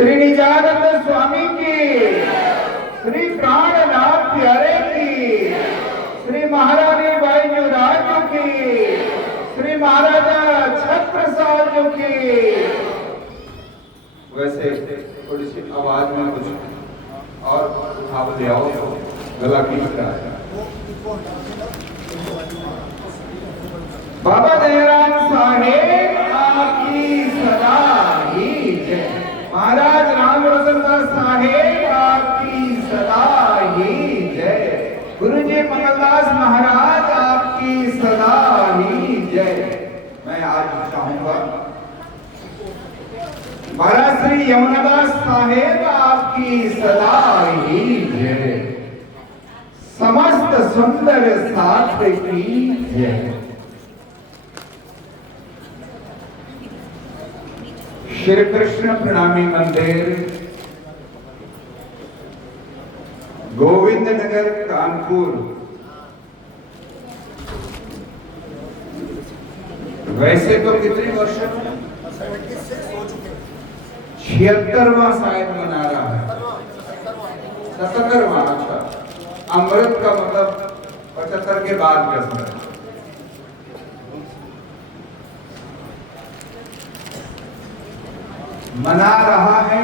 श्री निजानंद स्वामी की, श्री प्राणनाथ प्यारे की, श्री महारानी बाई राज की, श्री महाराजा छत्रसाल की। वैसे थोड़ी सी आवाज में कुछ और आप ले आओ, गला खींच रहा है। बाबा दयाराम साहेब आपकी सदा ही जय। महाराज राम रोशनदास साहेब आपकी सदा ही जय। गुरु जी मंगलदास महाराज आपकी सदा ही जय। मैं आज चाहूंगा महाराज श्री यमुनादास साहेब आपकी सदा ही जय। समस्त सुंदर साथ की जय। श्री कृष्ण प्रणामी मंदिर, गोविंद नगर, कानपुर। वैसे तो कितने वर्ष 76वां शायद मना रहा है, 77वां। अच्छा, अमृत का मतलब 75 के बाद का समय। मना रहा है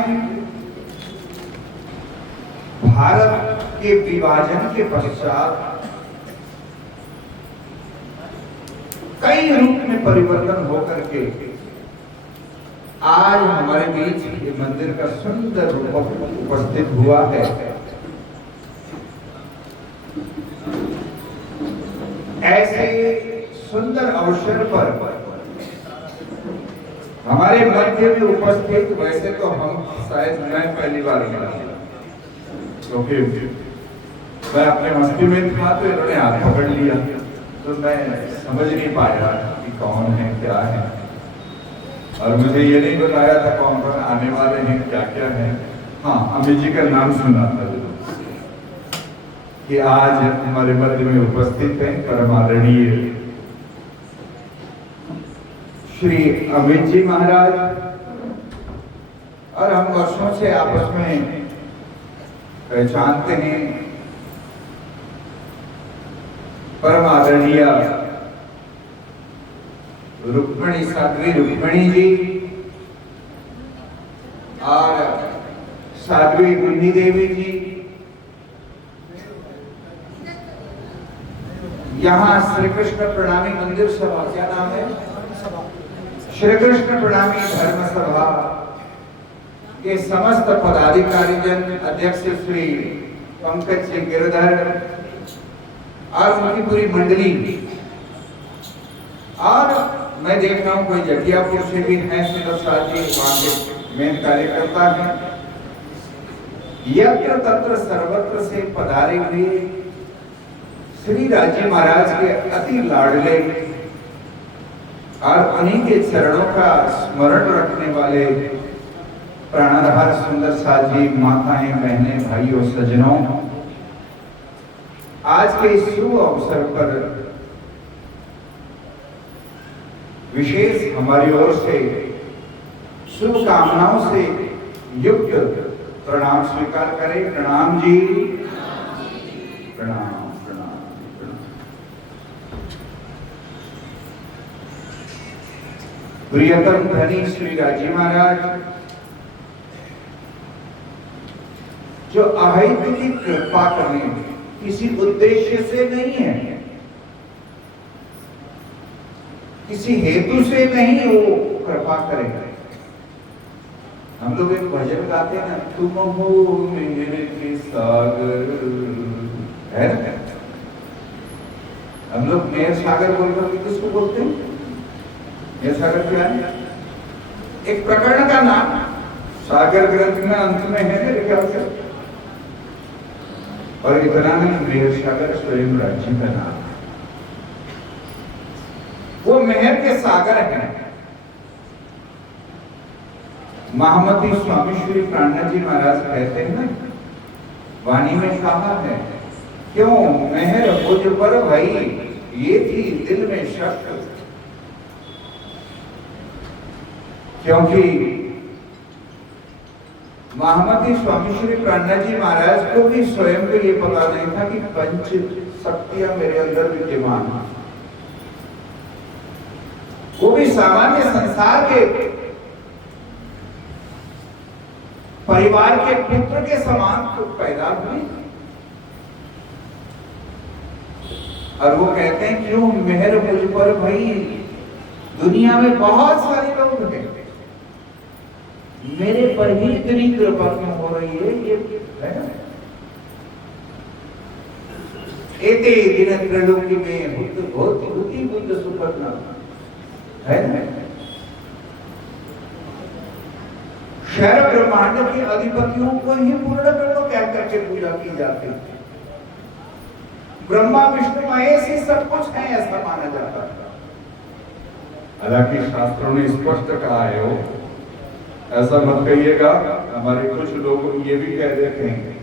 भारत के विभाजन के पश्चात कई रूप में परिवर्तन होकर के आज हमारे बीच ये मंदिर का सुंदर रूप उपस्थित हुआ है। ऐसे सुंदर अवसर पर हमारे मध्य में उपस्थित, वैसे तो हम शायद मैं पहली बार मिला, क्योंकि मैं अपने मस्ती में था तो इन्होंने हाथ पकड़ लिया, तो मैं समझ नहीं पाया कि कौन है क्या है, और मुझे ये नहीं बताया था कौन कौन आने वाले हैं, क्या क्या है। हाँ, अमित जी का नाम सुना था कि आज हमारे मध्य में उपस्थित हैं परम आदरणीय श्री अमित जी महाराज, और हम वर्षों से आपस में पहचानते हैं। परम आदरणीय रुक्मणी, साध्वी रुक्मणी जी और साध्वी गुन्नी देवी जी यहाँ श्री कृष्ण प्रणामी मंदिर सभा, क्या नाम है, श्री कृष्ण प्रणामी धर्म सभा के समस्त पदाधिकारी जन, अध्यक्ष श्री पंकज जी गिरधर और उनकी पूरी मंडली, और मैं देख रहा हूँ कोई जटियापुर से भी हैं सुंदर साथी, वहां के मेन कार्यकर्ता हैं। यत्र तत्र सर्वत्र से पधारे हुए श्री राजी महाराज के अति लाडले और उन्हीं के चरणों का स्मरण रखने वाले प्राणाधार सुंदर साथी, माताएं, बहनें, भाइयों, सज्जनों, आज के इस शुभ अवसर पर विशेष हमारी ओर से शुभकामनाओं से युक्त प्रणाम स्वीकार करें। प्रणाम जी, प्रणाम। प्रियतम धनी श्री राजी महाराज, जो अहित की कृपा करने किसी उद्देश्य से नहीं है, किसी हेतु से नहीं, वो कृपा करेगा। हम लोग एक भजन गाते हैं ना, तुम हो मेरे के सागर, है ना? हम लोग मेर सागर बोलकर किसको बोलते हैं? मेर सागर क्या है? एक प्रकरण का नाम सागर ग्रंथ में अंत में है मेरे ख्याल से, और इतना नहीं, मेहर सागर स्वयं राज्य का नाम है। वो मेहर के सागर हैं। महामती स्वामी श्री प्राणनाथ जी महाराज कहते हैं ना, वाणी में कहा है, क्यों मेहर मुझ पर भई, ये थी दिल में शक, क्योंकि महामती स्वामी श्री प्राणनाथ जी महाराज को भी स्वयं को ये पता नहीं था कि पंच शक्तियां मेरे अंदर विद्यमान हैं। वो भी सामान्य संसार के परिवार के पुत्र के समान तो पैदा हुई। और वो कहते हैं क्यों मेहर मुझ पर भाई, दुनिया में बहुत सारे लोग हैं, मेरे पर ही इतनी कृपा क्यों हो रही है? ये है ना, एते दिन त्रैलोकी में बुद्ध बहुत बुद्धि बुद्ध सुपन्ना है ना। शहर ब्रह्मांड के अधिपतियों को ही पूर्ण ब्रह्म कह करके पूजा की जाती है। ब्रह्मा विष्णु महेश ही सब कुछ है ऐसा माना जाता है। हालांकि शास्त्रों ने स्पष्ट कहा है, वो ऐसा मत कहिएगा, हमारे कुछ लोग ये भी कह देते हैं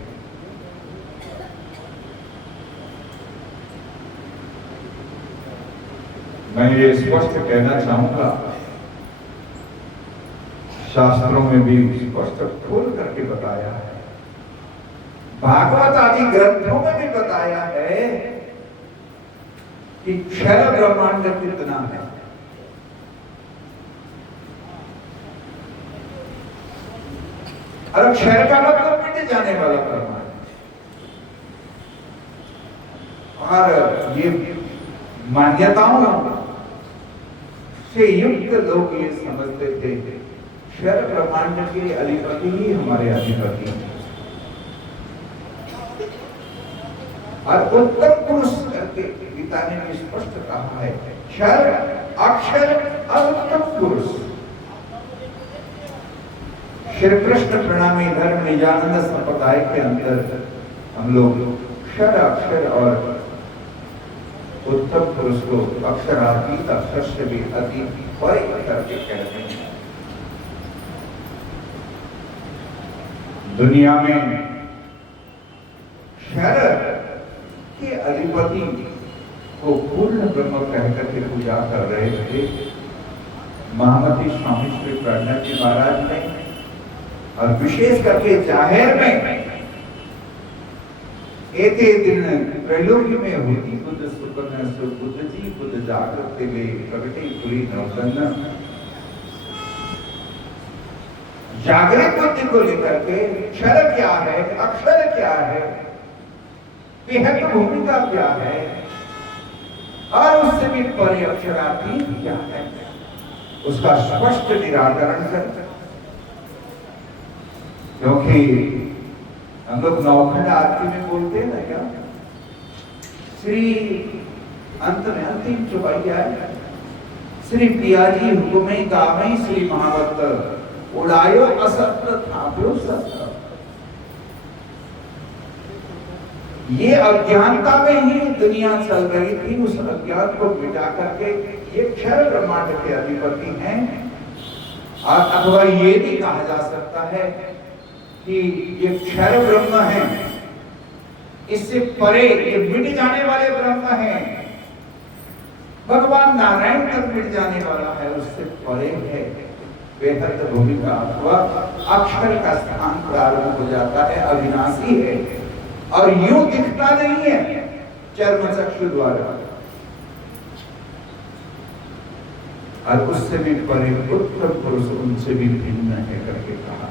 मैं ये स्पष्ट कहना चाहूंगा, शास्त्रों में भी स्पष्ट खोल करके बताया है, भागवत आदि ग्रंथों में भी बताया है कि क्षर ब्रह्मांड कितना है। और क्षर का मतलब मिट जाने वाला ब्रह्मांड। और ये मान्यताओं से युक्त लोग ये समझते थे क्षर ब्रह्मांड के अधिपति ही हमारे अधिपति हैं। और उत्तम पुरुष करके गीता ने स्पष्ट कहा है, क्षर अक्षर और उत्तम पुरुष। श्री कृष्ण प्रणामी धर्म निजानंद संप्रदाय के अंदर हम लोग क्षर अक्षर और उत्तम पुरुष को अक्षरातीत अक्षर से भी अति परे करके कहते हैं। दुनिया में क्षर के अधिपति को पूर्ण ब्रह्म कहकर के पूजा कर रहे थे महामती स्वामी श्री प्राणनाथ जी महाराज ने। और विशेष करके जाहिर में एते दिन त्रैलोकी में होती बुद्ध सुकन्या सु बुद्ध जी बुद्ध जागृत में प्रगटे पूरी नवकन्या जागृत बुद्धि को लेकर के क्षर क्या है, अक्षर क्या है, विहत भूमिका क्या है, और उससे भी परे अक्षरातीत क्या है, उसका स्पष्ट निराकरण कर। क्योंकि हम लोग नौखंड आरती में बोलते हैं ना, क्या श्री अंत में अंतिम चौपाइया है, श्री पियाजी हुक्मे गावे श्री महावत उड़ायो असत्र थाप्यो सत्र। ये अज्ञानता में ही दुनिया चल रही थी, उस अज्ञान को मिटा करके ये क्षर ब्रह्मांड के अधिपति हैं। और अथवा ये भी कहा जा सकता है कि ये क्षर ब्रह्म है, इससे परे ये मिट जाने वाले ब्रह्म हैं। भगवान नारायण तक मिट जाने वाला है, उससे परे है बेहद भूमिका अथवा अक्षर का स्थान प्रारंभ हो जाता है, अविनाशी है और यूं दिखता नहीं है चर्म चक्षु द्वारा। और उससे भी परे उत्तम पुरुष उनसे भी भिन्न है करके कहा।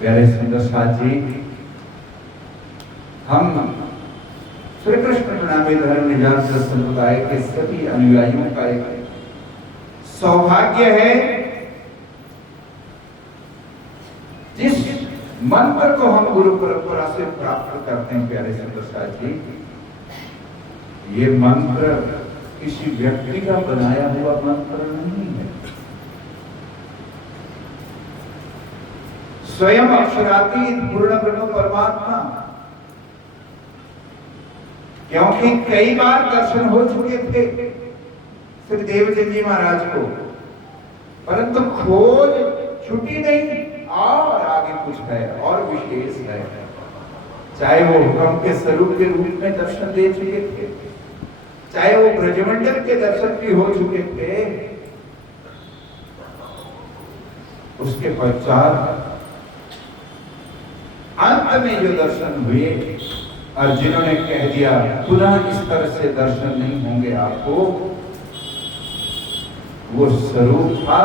प्यारे सुंदर साथ जी, हम श्री कृष्ण प्रणामी धर्म निजानंद संप्रदाय के सभी अनुयायियों का एक सौभाग्य है, जिस मंत्र को हम गुरु परंपरा से प्राप्त करते हैं। प्यारे सुंदर साथ जी, ये मंत्र किसी व्यक्ति का बनाया हुआ मंत्र नहीं है, स्वयं अक्षरातीत पूर्ण ब्रह्म परमात्मा। क्योंकि कई बार दर्शन हो चुके थे श्री देवचंद जी महाराज को, परंतु खोज छुटी नहीं, और आगे कुछ है और विशेष है। चाहे वो हुक्म के स्वरूप के रूप में दर्शन दे चुके थे, चाहे वो ब्रजमंडल के दर्शन भी हो चुके थे, उसके पश्चात अंत में जो दर्शन हुए और जिन्होंने कह दिया पुनः इस तरह से दर्शन नहीं होंगे आपको, वो स्वरूप था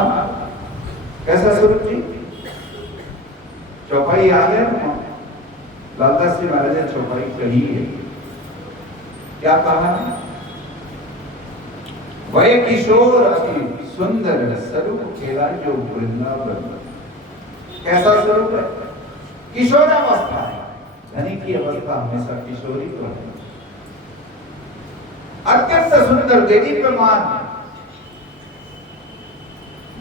कैसा स्वरूप जी? चौपाई याद है? लालदास जी महाराज ने चौपाई कही है, क्या कहा? वह किशोर अति सुंदर स्वरूप खेला जो वृंदावन। कैसा स्वरूप है? किशोरावस्था है। धनी की अवस्था हमेशा किशोरी तो है। अत्यंत सुंदर देवी प्रमाण,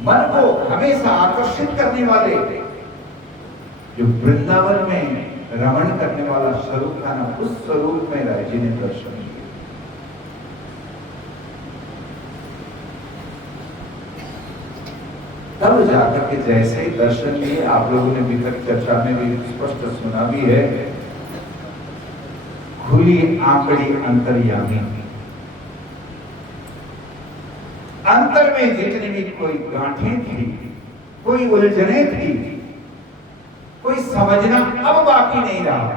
मन को हमेशा आकर्षित करने वाले, जो वृंदावन में रमण करने वाला स्वरूप था ना, उस स्वरूप में राय जी ने दर्शन किया। तब जाकर के जैसे ही दर्शन लिए, आप लोगों ने अभी तक चर्चा में भी स्पष्ट सुना भी है, खुली आंकड़ी अंतर्यामी। अंतर में जितनी भी कोई गांठें थी, कोई उलझने थी, कोई समझना अब बाकी नहीं रहा,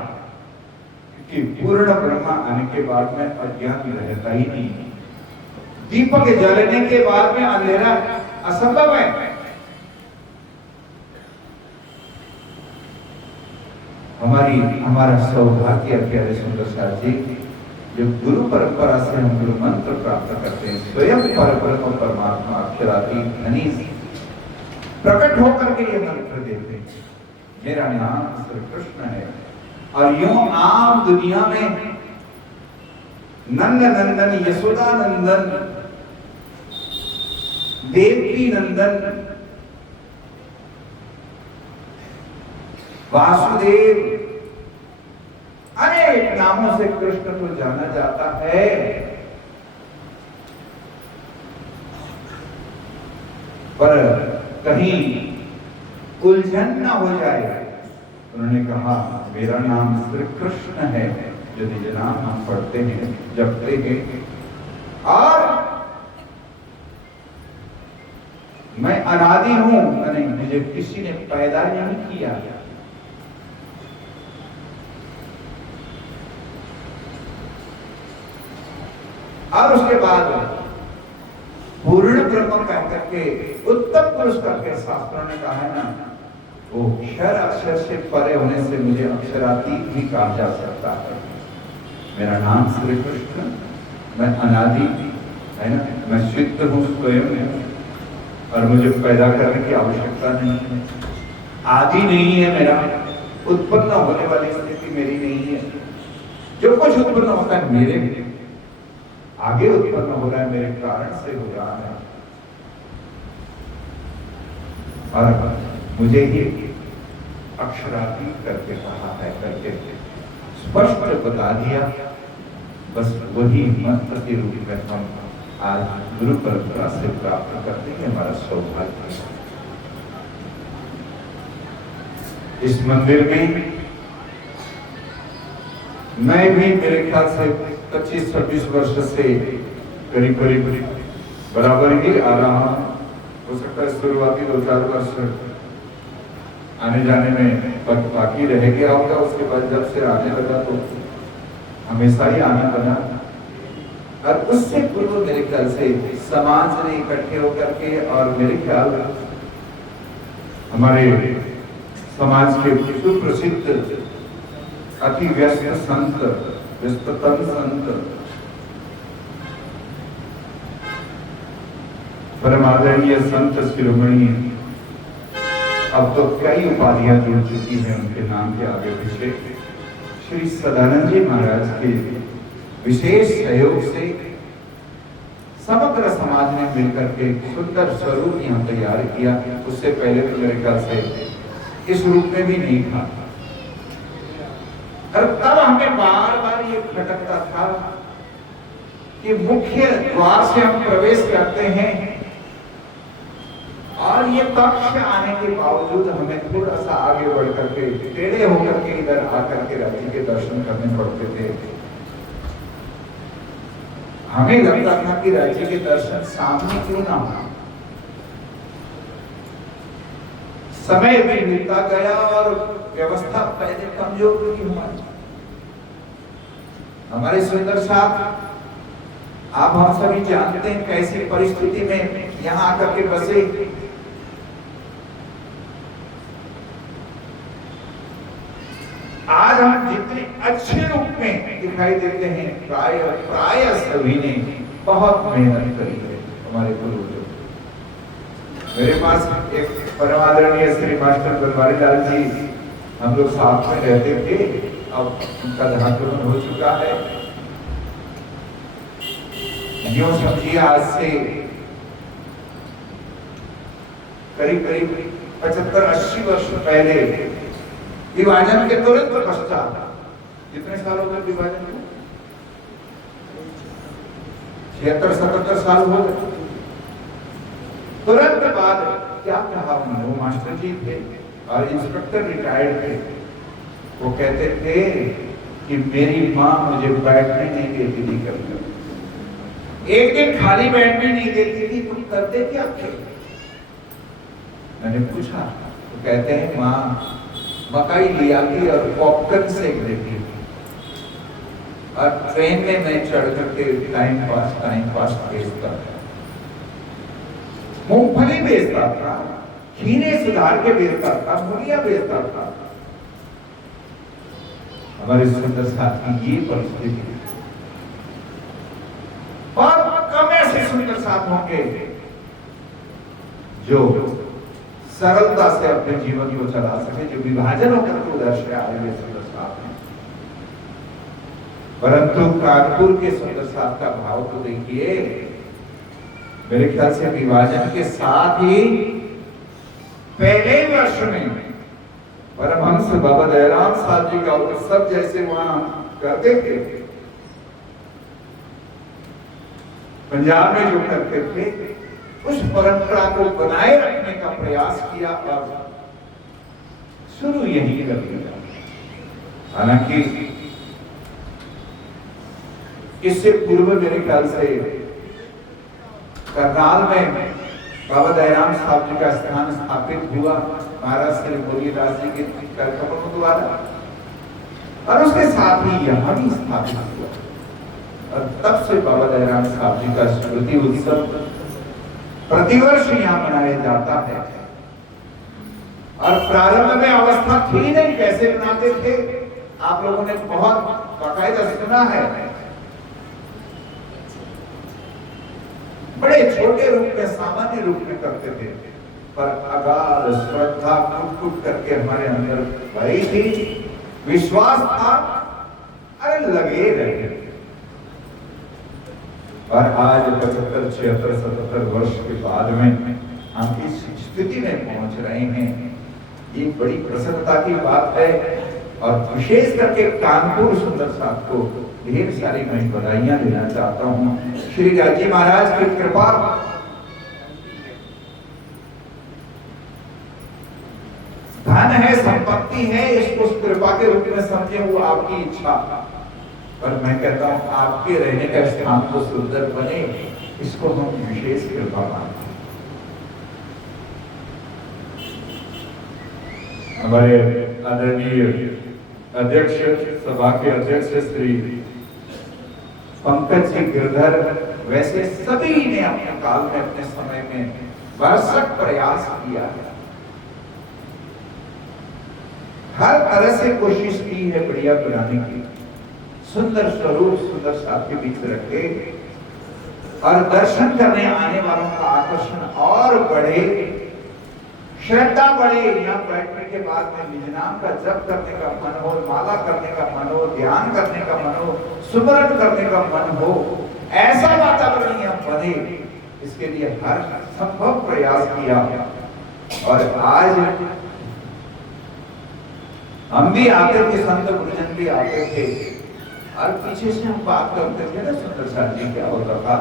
क्योंकि पूर्ण ब्रह्म आने के बाद में अज्ञान रहता ही नहीं। दीपक जलने के बाद में अंधेरा असंभव है। हमारा सौभाग्य प्यारे सुंदर साथ जी, जो गुरु परंपरा से हम गुरु मंत्र प्राप्त करते हैं, स्वयं परब्रह्म परमात्मा अक्षराती धनी प्रकट होकर के ये मंत्र देते हैं, मेरा नाम श्री कृष्ण है। और यूं आम दुनिया में नंद नंदन, यशोदा नंदन, देवकी नंदन, वासुदेव, अनेक नामों से कृष्ण को जाना जाता है। पर कहीं उलझन न हो जाए, उन्होंने कहा मेरा नाम श्री कृष्ण है, जो निज नाम हम पढ़ते हैं, जपते हैं, और मैं अनादि हूं, नहीं मुझे किसी ने पैदा नहीं किया। और उसके बाद पूर्ण ब्रह्म कह करके, उत्तम पुरुष करके शास्त्रों ने कहा है ना, वो क्षर अक्षर से परे होने से मुझे अक्षरातीत भी कहा जा सकता है। मेरा नाम श्री कृष्ण, मैं अनादि है ना, मैं सिद्ध हूँ स्वयं में, और मुझे पैदा करने की आवश्यकता नहीं है। आदि नहीं है मेरा, उत्पन्न होने वाली स्थिति मेरी नहीं है। जो कुछ उत्पन्न होता है मेरे आगे उत्पन्न हो रहा है, मेरे कारण से हो रहा है। और मुझे ही अक्षरातीत करके कहा है, करके स्पष्ट बता दिया। बस वही मंत्र के रूप में हम आज गुरु परंपरा से प्राप्त करते हैं, हमारा सौभाग्य। इस मंदिर में मैं भी मेरे ख्याल से 25-26 वर्ष से करीब करीब बराबर ही आ रहा हूं। हो सकता है शुरुआती 2-4 वर्ष आने जाने में बाकी रह गया होगा, उसके बाद जब से आने लगा तो हमेशा ही आना बना। और उससे पूर्व मेरे ख्याल से समाज ने इकट्ठे होकर के, और मेरे ख्याल हमारे समाज के सुप्रसिद्ध अति व्यस्त संत, व्यस्ततम संत परम आदरणीय संत शिरोमणि, अब तो कई उपाधियां जुड़ चुकी हैं उनके नाम के आगे पीछे, श्री सदानंद जी महाराज के विशेष सहयोग से समग्र समाज ने मिलकर के सुंदर स्वरूप यहाँ तैयार किया। उससे पहले तो मेरे ख्याल से इस रूप में भी नहीं था, और तब हमें बार बार ये खटकता था कि मुख्य द्वार से हम प्रवेश करते हैं, और ये कक्ष आने के बावजूद हमें थोड़ा सा आगे बढ़ करके, टेढ़े होकर के इधर आकर के रात्रि के दर्शन करने पड़ते थे। हमें लगता था कि राज्य के दर्शन सामने क्यों ना हो, समय भी बीतता गया और व्यवस्था पहले कमजोर हुई हमारे सुंदर साहब। आप हम सभी जानते हैं कैसी परिस्थिति में यहाँ आकर के बसे। आज हम जितने अच्छे रूप में दिखाई देते हैं, प्राय सभी ने बहुत मेहनत करी है हमारे पूर्वजों। मेरे पास एक परम आदरणीय श्री मास्टर बनवारी लाल जी, हम लोग साथ में रहते थे, अब उनका देहांत हो चुका है। यूं समझिए आज से करीब करीब 75-80 वर्ष पहले विभाजन के तुरंत पश्चात, कितने साल हो गए विभाजन को? 76-77 साल हो गए। तुरंत बाद क्या कहा उन्होंने? वो मास्टर जी थे और इंस्पेक्टर रिटायर्ड थे। वो कहते थे कि मेरी माँ मुझे बैठने नहीं देती थी, कभी एक दिन खाली बैठने नहीं देती थी। तुम करते क्या थे? मैंने पूछा तो कहते हैं माँ मकाई ले आती और पॉपकॉर्न सेक देती और ट्रेन में मैं चढ़ करके टाइम पास बेचता था। मूंगफली बेचता था, खीरे सुधार के बेचता था, मूलियां बेचता था। हमारे सुंदर साथ की ये परिस्थिति। और कम ऐसे सुंदर साथ होंगे जो सरलता से अपने जीवन को चला सके, जो विभाजन होकर के उधर से आए हुए सुंदर साथ हैं। परंतु कानपुर के सुंदर साथ का भाव तो देखिए, मेरे ख्याल से विभाजन के साथ ही पहले वर्ष में परमहंस बाबा दयाराम साहब जी का उत्सव जैसे वहां करते थे, पंजाब में जो करते थे, उस परंपरा को बनाए रखने का प्रयास किया और शुरू यही कर दिया। हालांकि इससे पूर्व मेरे ख्याल से करनाल में बाबा दयाराम साहब जी का स्थान स्थापित हुआ महाराज श्री मुरलीदास जी के कार्यक्रमों द्वारा, और उसके साथ ही यहाँ भी स्थापित हुआ। और तब से बाबा दयाराम साहब जी का स्मृति उत्सव प्रतिवर्ष यहाँ मनाया जाता है। और प्रारंभ में अवस्था थी नहीं, कैसे मनाते थे आप लोगों ने बहुत बाकायदा सुना है। बड़े छोटे रूप में, सामान्य रूप में करते थे, पर अगाध श्रद्धा कुट करके हमारे अंदर भरी थी, विश्वास था, अरे लगे रहे। और आज 75, 76, 77 वर्ष के बाद में हम इस स्थिति में पहुंच रहे हैं, ये बड़ी प्रसन्नता की बात है। और विशेष करके कानपुर सुंदर साहब को ढेर सारी मैं बधाइयां देना चाहता हूं। श्री राजी महाराज की कृपा, धन है, संपत्ति है, इसको कृपा के रूप में समझे, वो आपकी इच्छा। पर मैं कहता हूं आपके रहने का स्थान तो सुंदर बने, इसको हम विशेष कृपा मानते हैं। हमारे आदरणीय अध्यक्ष, सभा के अध्यक्ष श्री पंकज जी गिरधर, वैसे सभी ने अपने काल में, अपने समय में भरसक प्रयास किया है, हर तरह से कोशिश की है बढ़िया बनाने की। सुंदर स्वरूप सुंदर साथ के बीच रखे और दर्शन करने आने वालों का आकर्षण और बढ़े, श्रद्धा बढ़े। यहाँ बैठने के बाद में निज नाम का जप करने का मन हो, माला करने का मन हो, ध्यान करने का मन हो, सुमरन करने का मन हो, ऐसा वातावरण यहाँ बने, इसके लिए हर संभव प्रयास किया। और आज हम भी आते थे, संत गुरुजन भी आते थे, और पीछे से हम बात करते थे ना सुंदर साहब जी क्या होता था,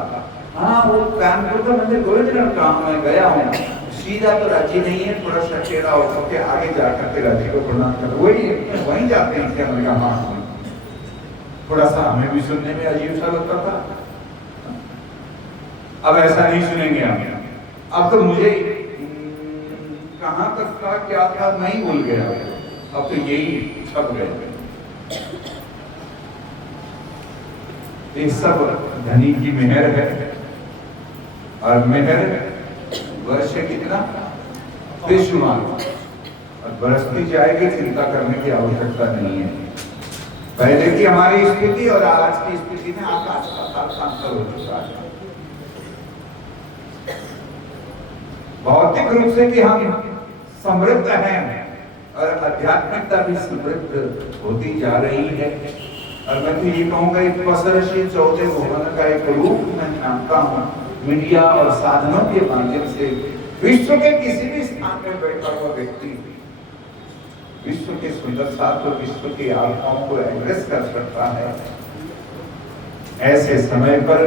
हाँ वो कानपुर का मंदिर ओरिजिनल काम में गया हूँ, सीधा तो राजी नहीं है, थोड़ा सा टेढ़ा होकर के आगे जाकर के राजी को प्रणाम कर वहीं जाते हैं क्या? मैंने कहा हाँ, थोड़ा सा हमें भी सुनने में अजीब सा लगता था। अब ऐसा नहीं सुनेंगे हम, अब तो मुझे कहां तक था, क्या था, नहीं भूल गया। अब तो यही छप गए। ये सब धनी की मेहर है, और मेहर वर्ष कितना बेशुमार, और बरसती जाएगी, चिंता करने की आवश्यकता नहीं है। पहले की हमारी स्थिति और आज की स्थिति में आकाश पाताल का अंतर हो चुका है। भौतिक रूप से कि हम समृद्ध हैं, और आध्यात्मिकता भी समृद्ध होती जा रही है। और मैं तो ये कहूंगा, एक पसरशी चौथे भुवन का एक रूप मैं जानता हूँ, मीडिया और साधनों के माध्यम से विश्व के किसी भी स्थान में बैठा हुआ व्यक्ति विश्व के सुंदरता को, विश्व की आत्माओं को एड्रेस कर सकता है। ऐसे समय पर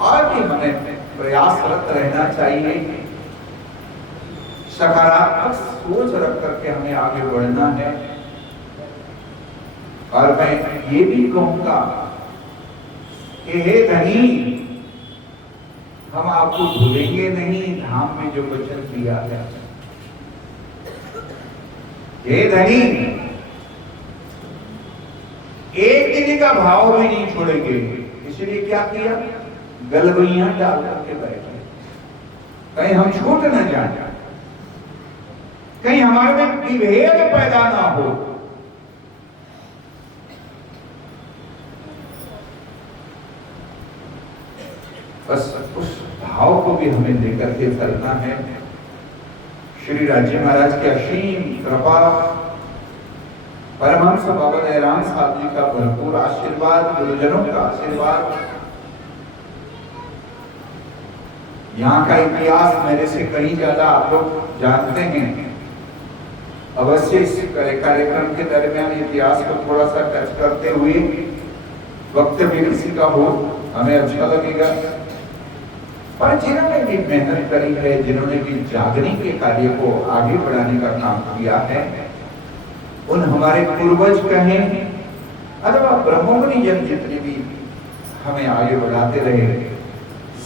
और भी हमें प्रयासरत रहना चाहिए, सकारात्मक सोच रख करके हमें आगे बढ़ना है। और मैं ये भी कहूंगा कि हे धनी, हम आपको भूलेंगे नहीं, धाम में जो वचन दिया है। हे धनी, एक दिन का भाव भी नहीं छोड़ेंगे। इसलिए क्या किया, गलबैयां डाल करके बैठे, कहीं हम छूट न जाए, कहीं हमारे में विभेद पैदा ना हो। बस उस भाव को भी हमें लेकर के चलना है। श्री राज्य महाराज की असीम कृपा, परमहंस बाबा दयाराम साहब जी का भरपूर आशीर्वाद, गुरुजनों का आशीर्वाद, यहाँ का इतिहास मेरे से कहीं ज्यादा आप लोग जानते हैं। अवश्य इस कार्यक्रम के दरमियान इतिहास को थोड़ा सा टच करते हुए वक्तव्य किसी का हो, हमें अच्छा लगेगा। पर जिन्होंने भी मेहनत करी है, जिन्होंने भी जागरण के कार्य को आगे बढ़ाने का काम किया है, उन हमारे पूर्वज कहें अथवा ब्रह्ममुनि जन जितने भी हमें आगे बढ़ाते रहे,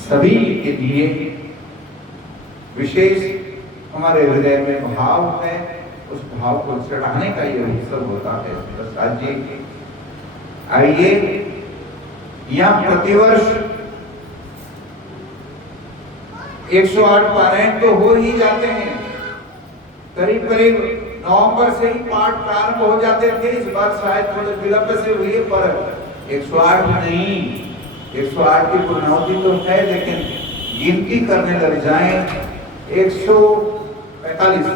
सभी के लिए विशेष हमारे हृदय में भाव है। उस भाव को चढ़ाने का ये उत्सव होता है। प्रसाद जी आइए, यहाँ प्रतिवर्ष 108 पारायण तो हो ही जाते हैं। करीब करीब नवंबर से ही पाठ प्रारंभ हो जाते थे। इस बार शायद थोड़े विलंब से हुए, पर 108 नहीं, 108 की पूर्णाहुति तो है, लेकिन गिनती करने लग जाएं 145।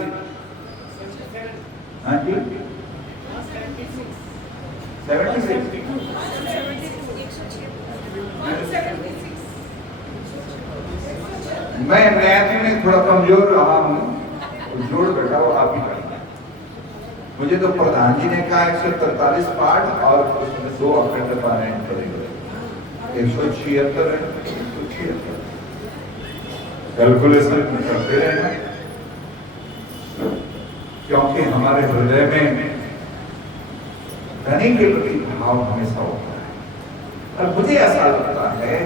हाँ जी, 76। मैं मैथ में थोड़ा कमजोर रहा हूँ, जोड़ बैठाओ आप ही करना। मुझे तो प्रधान जी ने कहा 143 पाठ और उसमें 2 अखंड पारायण करेंगे, 176 है, 176 कैलकुलेशन करते रहना, क्योंकि हमारे हृदय में धनी के प्रति भाव हमेशा होता है। और मुझे ऐसा लगता है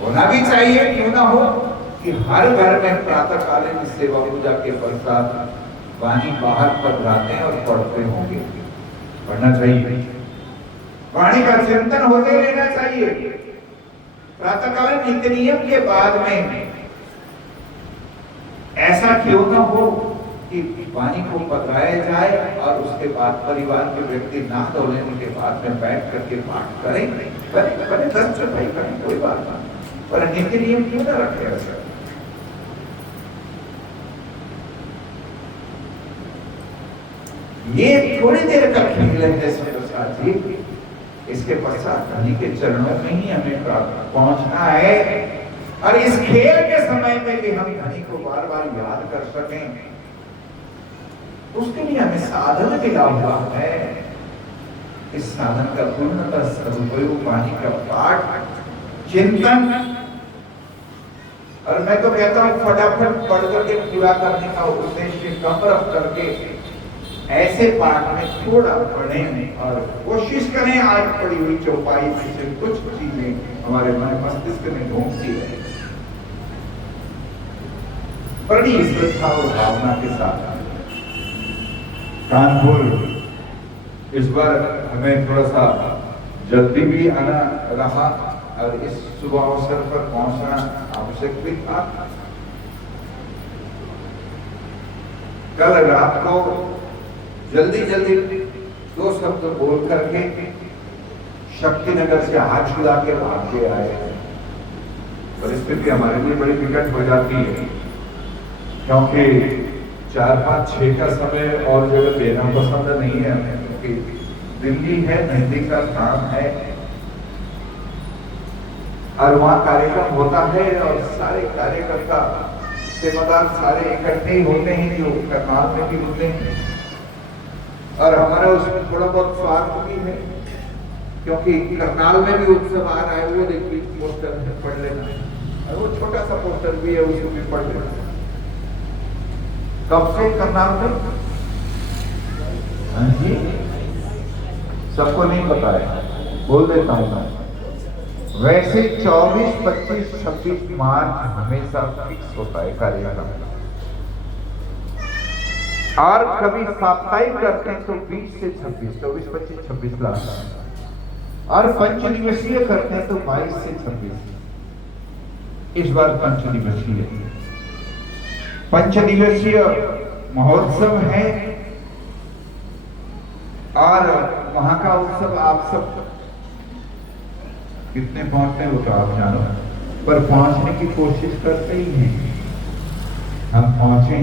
होना भी चाहिए, क्यों ना हो, कि हर घर में प्रातःकालीन सेवा पूजा के पश्चात वाणी बाहर पधराते और पढ़ते होंगे, पढ़ना चाहिए। वाणी का चिंतन होते रहना चाहिए। प्रातःकालीन नित्य नियम के बाद में ऐसा क्यों ना हो कि वाणी को पधराया जाए और उसके बाद परिवार के व्यक्ति नहा धो लेने के बाद में बैठ करके पाठ करें। बड़े 10 चौपाई करें, कोई बात नहीं, पर नित्य नियम क्यों ना रखे ऐसा। ये थोड़ी देर का खेल है प्रसाद जी, इसके पश्चात धनी के चरणों में ही हमें पहुंचना है। और इस खेल के समय में भी हम धनी को बार बार याद कर सकें, उसके लिए हमें साधन मिला हुआ है। इस साधन का पूर्णतः सदुपयोग वाणी का पाठ, चिंतन, और मैं तो कहता हूँ फटाफट पढ़ करके पूरा करने का उद्देश्य कम रख करके ऐसे पाठ में थोड़ा पढ़ें और कोशिश करें आज पढ़ी हुई चौपाई में से कुछ चीजें हमारे मन मस्तिष्क में घूमती रहे। बड़ी श्रद्धा और भावना के साथ कानपुर इस बार हमें थोड़ा सा जल्दी भी आना रहा और इस शुभ अवसर पर पहुंचना आवश्यक भी था। कल रात को जल्दी जल्दी दो शब्द बोल करके शक्तिनगर से हाथ छुड़ा के भाग के आए। परिस्थिति हमारे लिए बड़ी विकट हो जाती है, क्योंकि 4, 5, 6 का समय और जगह देना पसंद नहीं है हमें, क्योंकि दिल्ली है, नजदीक का स्थान है और वहाँ कार्यक्रम होता है और सारे कार्यकर्ता सेवादार सारे इकट्ठे ही होते हैं जो करनाल में भी होते हैं। और हमारा उसमें थोड़ा बहुत स्वार्थ भी है, क्योंकि करनाल में भी उत्सव आ रहा है, वो देखिए पोस्टर पढ़ लेना, और वो छोटा सा पोस्टर भी है उसको भी पढ़ लेना। कब से करनाल में? हाँ जी, सबको नहीं पता है, बोल देता हूँ मैं। वैसे 24, 25, 26 मार्च हमेशा फिक्स होता है कार्यक्रम, और कभी साप्ताहिक करते हैं तो 20 से 26, 24, 25, 26 लास्ट, और पंचदिवसीय करते हैं तो 22 से 26। इस बार पंचदिवसीय महोत्सव है और वहां का उत्सव आप सब कितने पहुंचते हैं वो तो आप जानो, पर पहुंचने की कोशिश करते ही हैं। हम पहुंचे,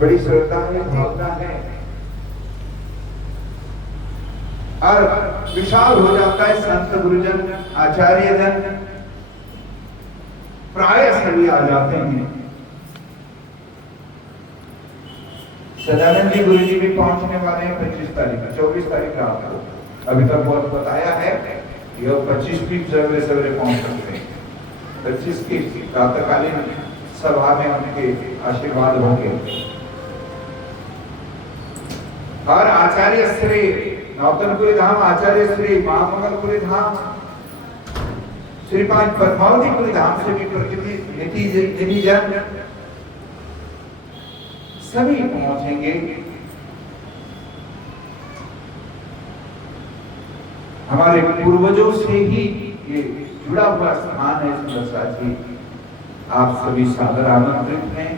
बड़ी श्रद्धा है, भावना है और विशाल हो जाता है। संत गुरुजन आचार्य जन प्राय सभी आ जाते हैं। सदानंद जी गुरु जी भी पहुंचने वाले हैं 25 तारीख, 24 तारीख रात को। अभी तक बहुत बताया है, यह 25 भी सवेरे सवेरे पहुंच सकते हैं। 25 की प्रातःकालीन सभा में उनके आशीर्वाद होंगे। और आचार्य श्री नौतनपुरी धाम, आचार्य श्री महामंगलपुरी धाम, श्रीपाद पद्मावतीपुरी धाम से भी प्रतिनिधि जन सभी पहुंचेंगे। हमारे पूर्वजों से ही ये जुड़ा हुआ स्थान है सुंदरसा जी। आप सभी सादर आमंत्रित हैं।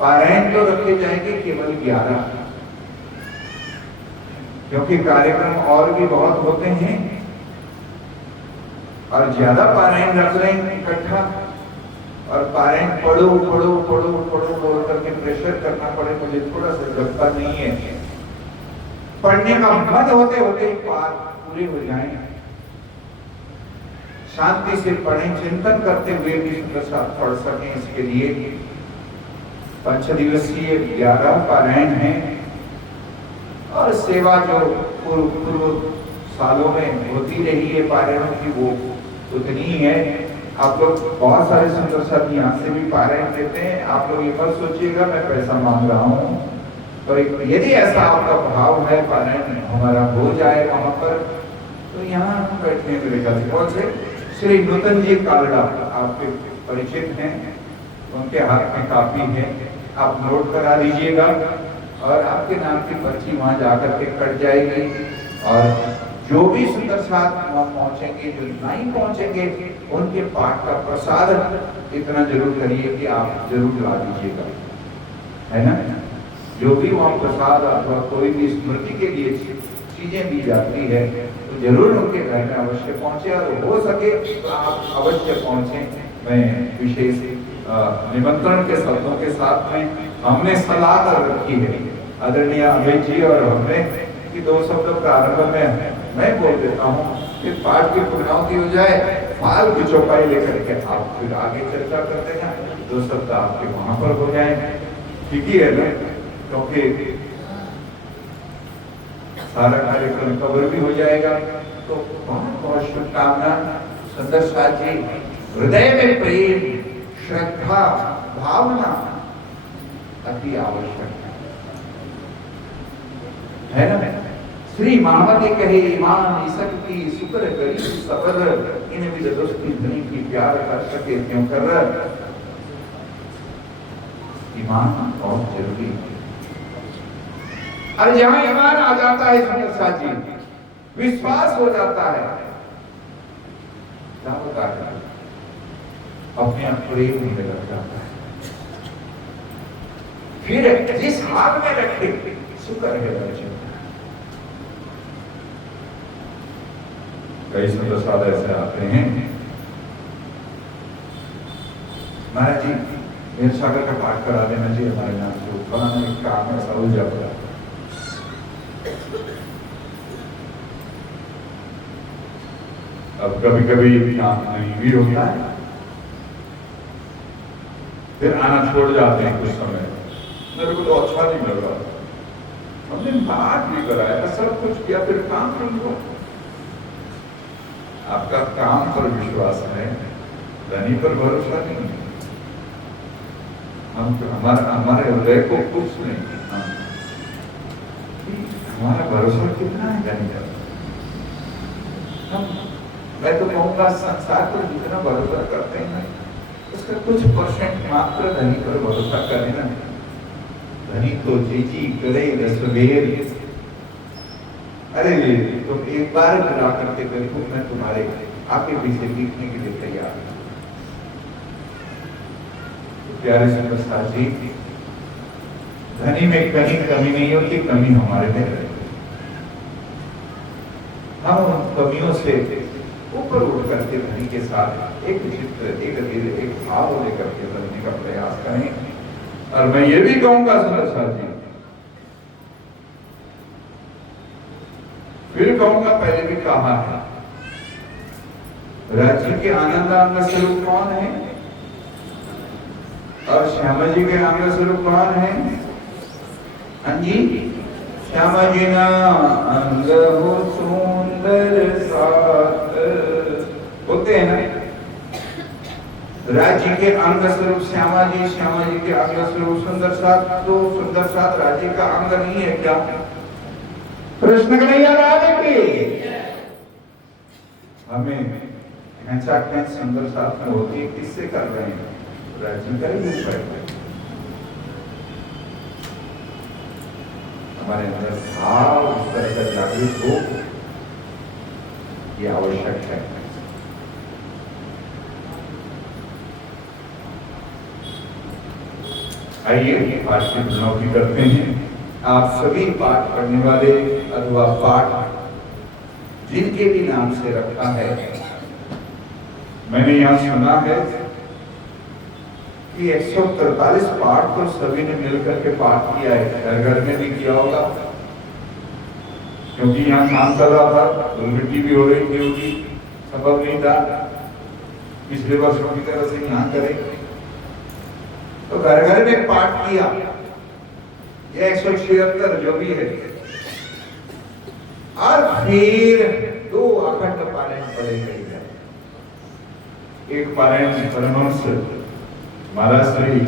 पारायण तो रखे जाएंगे केवल 11, क्योंकि कार्यक्रम और भी बहुत होते हैं और ज्यादा पारायण रख रहे हैं इकट्ठा, और पारायण पढ़ो पढ़ो पढ़ो पढ़ो बोल करके प्रेशर करना पड़े, मुझे थोड़ा सा लगता नहीं है। पढ़ने का मन होते होते ही पार पूरे हो जाएं, शांति से पढ़ें, चिंतन करते हुए भी प्रसाद पढ़ सकें। इसके लिए पंचदिवसीय 11 पारायण है और सेवा जो पूर्व सालों में होती रही है पारायणों की वो उतनी ही है। आप लोग बहुत सारे सुंदर साथ यहाँ से भी पारायण देते हैं। आप लोग ये मत सोचिएगा मैं पैसा मांग रहा हूँ, पर यदि ऐसा आपका भाव है पारायण हमारा हो जाए वहां पर, तो यहाँ बैठने मिलेगा। कौन से? श्री नूतन जी कालड़ा, आपके परिचित हैं, उनके हाथ में कापी है, आप नोट करा लीजिएगा और आपके नाम की पर्ची वहां जाकर के कट जाएगी। और जो भी सुंदर साथ वहां पहुंचेंगे, जो नहीं पहुंचेंगे, उनके पाठ का प्रसाद इतना जरूर करिए कि आप जरूर ला दीजिएगा, है ना। जो भी वहां प्रसाद अथवा कोई भी स्मृति के लिए चीजें दी जाती है तो जरूर उनके घर में अवश्य पहुंचे, और हो सके तो आप अवश्य पहुंचे। मैं विशेष निमंत्रण के शब्दों के साथ में हमने सलाह कर रखी है आदरणीय अमित जी और हमने कि 2 शब्द प्रारंभ में मैं बोल देता हूँ कि पाठ की पूर्णाहुति हो जाए, फाल की चौपाई लेकर के आप फिर आगे चर्चा करते हैं, 2 शब्द आपके वहां पर हो जाए, ठीक ही है ना। क्योंकि सारा कार्यक्रम कवर भी हो जाएगा। तो बहुत बहुत शुभकामना। सुंदर साथ जी, हृदय में प्रेम, श्रद्धा, भावना अति आवश्यक है ना। श्री महावती कहे ईमान शक्ति शुक्र करी सबर, इन विद दोस्ती धनी की प्यार कर सके क्यों कर। ईमान बहुत जरूरी है। और जहां ईमान आ जाता है सुंदर साथ जी, विश्वास हो जाता है, क्या होता है, अपने आप प्रेम होने लग जाता है। फिर जिस हाल में रखे शुक्र है बच्चे। कई सुंदर साथ ऐसे आते हैं, महाराज जी मेरे सागर का पाठ करा देना जी, हमारे नाम से फलाना एक काम ऐसा उलझा पड़ा। अब कभी कभी काम नहीं भी होता है, फिर आना छोड़ जाते हैं कुछ समय, मेरे को तो अच्छा नहीं लग रहा, हमने बात भी कराया, सब कुछ किया, फिर काम नहीं हुआ। आपका काम पर विश्वास है, धनी पर भरोसा नहीं है। हम हमारे हृदय को कुछ नहीं, हमारा भरोसा कितना है धनी पर। मैं तो कहूँगा संसार पर जितना भरोसा करते हैं उसका कुछ परसेंट मात्र धनी पर भरोसा करें ना। धनी तो जी करे रसवेर, अरे तुम एक बार बुला करके देखो, मैं तुम्हारे आपके पीछे दिखने के लिए तैयार हूं। तो प्यारे सुंदर साथ जी, धनी में कहीं कमी नहीं होती, कमी हमारे में रहती। हम उन कमियों से ऊपर उठ करके धनी के साथ एक चित्र, एक दिल, एक भाव लेकर के चलने का प्रयास करें। और मैं ये भी कहूंगा सुंदर साथ जी, फिर कहूंगा, पहले भी कहा है, राज्य के आनंद स्वरूप कौन है और श्यामा जी के आनंद स्वरूप कौन है? हाँ जी, श्यामा जी ना अंग हो सुंदर साथ बोलते हैं ना। राज्य के अंग स्वरूप श्यामा जी, श्यामा जी के अंग स्वरूप सुंदर साथ। तो सुंदर साथ राज्य का अंग नहीं है क्या? कृष्ण कन्हैया राधे की। हमें खेचा खेच सुंदर साथ में होती है, किससे कर रहे हैं? राज्य का ही ऊपर है। हमारे अंदर भाव उस तरह का जागृत हो, ये आवश्यक है। आइए पाठ की पुनौती करते हैं। आप सभी पाठ पढ़ने वाले अथवा पाठ जिनके भी नाम से रखा है, मैंने यहाँ सुना है कि 143 पाठ तो सभी ने मिलकर के पाठ किया है। घर घर में भी किया होगा, क्योंकि यहाँ काम कर रहा था, मिट्टी भी हो रही थी, होगी, संभव नहीं था पिछले वर्षों की तरह से यहाँ करें, तो घर घर में पाठ किया। ये 176 जो भी है, और फिर 2 अखंड पारायण पढ़े गए। एक पारायण परमहंस महाराज श्री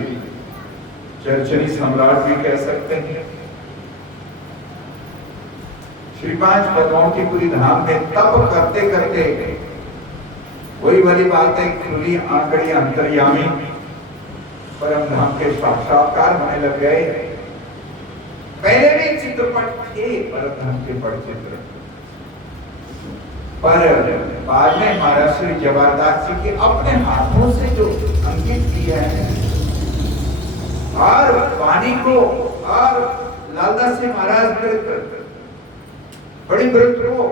चरचरी सम्राट भी कह सकते हैं। श्री 5 पदों की पूरी धाम में तप करते करते वही वाली बात है, खुली आंकड़ी अंतर्यामी परम धाम के साक्षात्कार होने लग गए। पहले भी चित्रपट थे परम धाम के बड़े चित्र, पर बाद में महाराज श्री जवाहरदास जी के अपने हाथों से जो अंकित किया है, और वाणी को और लालदास जी महाराज बड़ी वृत्त को,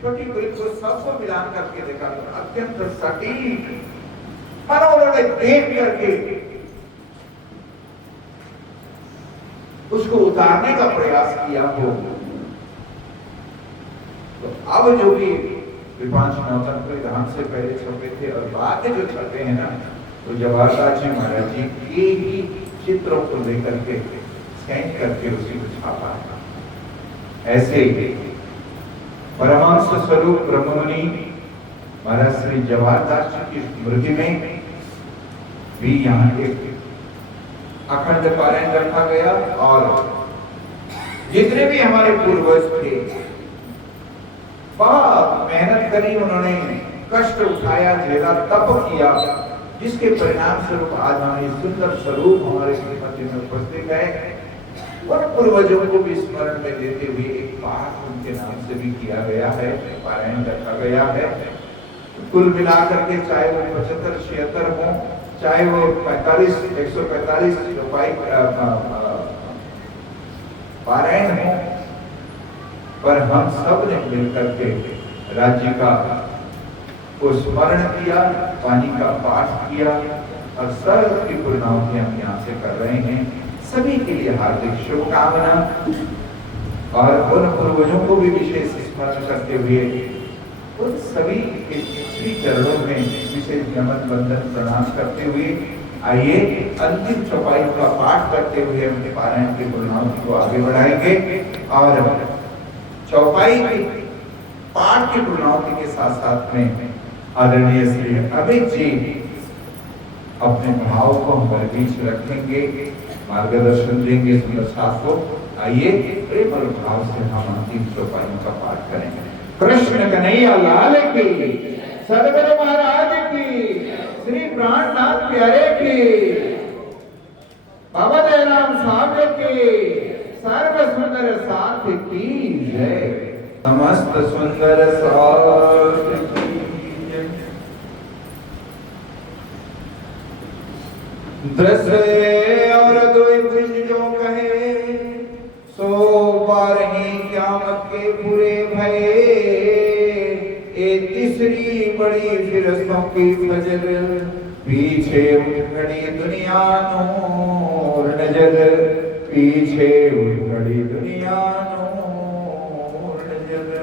छोटी वृत्त को, सबको मिलान करके देखा, अत्यंत सटीक उन्होंने देख करके उसको उतारने का प्रयास किया हो। तो अब जो भी विपांश नौतन के धाम से पहले छपे थे और बाद में जो छपे हैं ना, तो जवाहरदास जी महाराज जी के ही चित्रों को लेकर के स्कैन करके उसी को छापा है। ऐसे परमांश स्वरूप ब्रह्ममुनि महाराज श्री जवाहरदास जी की स्मृति में भी यहाँ एक अखंड पारायण रखा गया, और जितने भी हमारे पूर्वज थे बहुत मेहनत करी, उन्होंने कष्ट उठाया, झेला, तप किया, जिसके परिणाम स्वरूप आज हमारे सुंदर स्वरूप हमारे श्रीमती में उपस्थित है। और पूर्वजों को भी स्मरण में लेते हुए एक पाठ उनके नाम से भी किया गया है, पारायण रखा गया है। कुल मिलाकर के चाहे वो 75 76 हो, चाहे वो 45 145 चौपाई पारायण हो, पर हम सब ने मिलकर के राज्य का को स्मरण किया, वाणी का पाठ किया और सर्व की पूर्णाहुति हम यहाँ से कर रहे हैं। सभी के लिए हार्दिक शुभकामना और उन पूर्वजों को भी विशेष स्मरण करते हुए उन सभी के श्री चरणों में विशेष नमन बंदन प्रणाम करते हुए आइए अंतिम चौपाई का पाठ करते हुए हम पारायण की पूर्णाहुति को आगे बढ़ाएंगे। और चौपाई की पाठ की पूर्णाहुति के साथ साथ में आदरणीय श्री अमित जी अपने भाव को हमारे बीच रखेंगे, मार्गदर्शन देंगे सुंदर साथ को। आइए प्रेम और भाव से हम अंतिम चौपाइयों का पाठ करेंगे। कृष्ण कन्हैया लाल की, सदगुरु महाराज की, श्री प्राणनाथ प्यारे की, बाबा दयाराम साहब की, सर्व सुंदर साथ की जय। समस्त सुंदर साथ दस और द्विभुज जो कहे सो बारही क़यामत के पूरे भये। ए तीसरी बड़ी फिरस्तों की फजर पीछे उठ खड़ी दुनिया नूर नजर, पीछे उठ खड़ी दुनिया नूर नजर।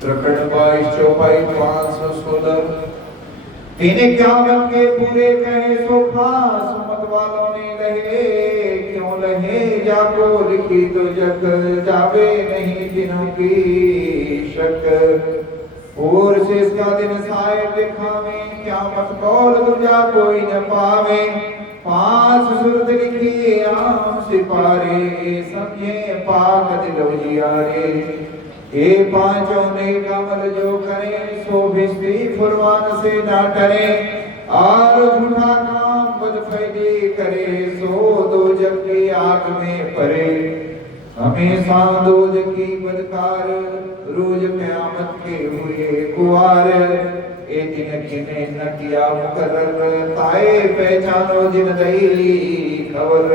प्रकट 22 चौपाई 516 तीन क़यामत के पूरे कहे सो खास मत वालों ने लहे, क्यों लहे जाको लिखी तो जग जावे नहीं दिनों की शक। और से इसका दिन साए दिखावे, क़यामत कौल दूजा कोई न पावे। 5 सूरत लिखी आम सिपारे, समझे पाक दिलो जियारे। ए पांचों ने कमल जो करे सो भिस्ती फुरवान से ना डरे। और झूठा काम बदफैली करे सो दोजख की आग में परे। हमेशा दोजख की बदकार रोज क़यामत के हुए गुआर। ए दिन किने न किया मुकर्रर, ताए पहचानो जिन दई खबर।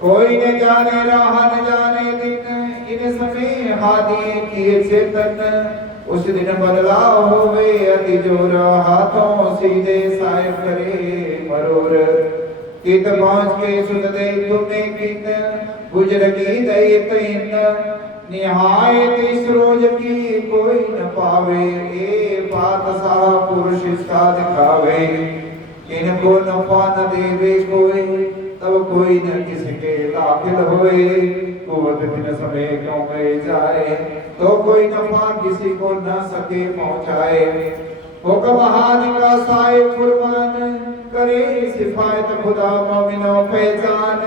कोई न जाने राह न जाने दिन, इन समय हाथी किए चेतन। उस दिन बदलाव होवे अति जोर, हाथों सीधे साहिब करे मरोर। कित पहुँच के सुत दे तुमने किन, बुजरगी दई तैन। निहायत इस रोज की कोई न पावे, ए पातशाह पुरुष इसका दिखावे। इनको नफा न देवे कोई, तब कोई न किसके दाखिल होए। कुवत दिन समय क्यों गए जाए, तो कोई नफा किसी को न सके पहुँचाए। हुक्म हानि का साए कुर्बान, करे सिफायत खुदा मोमिनों पहचान।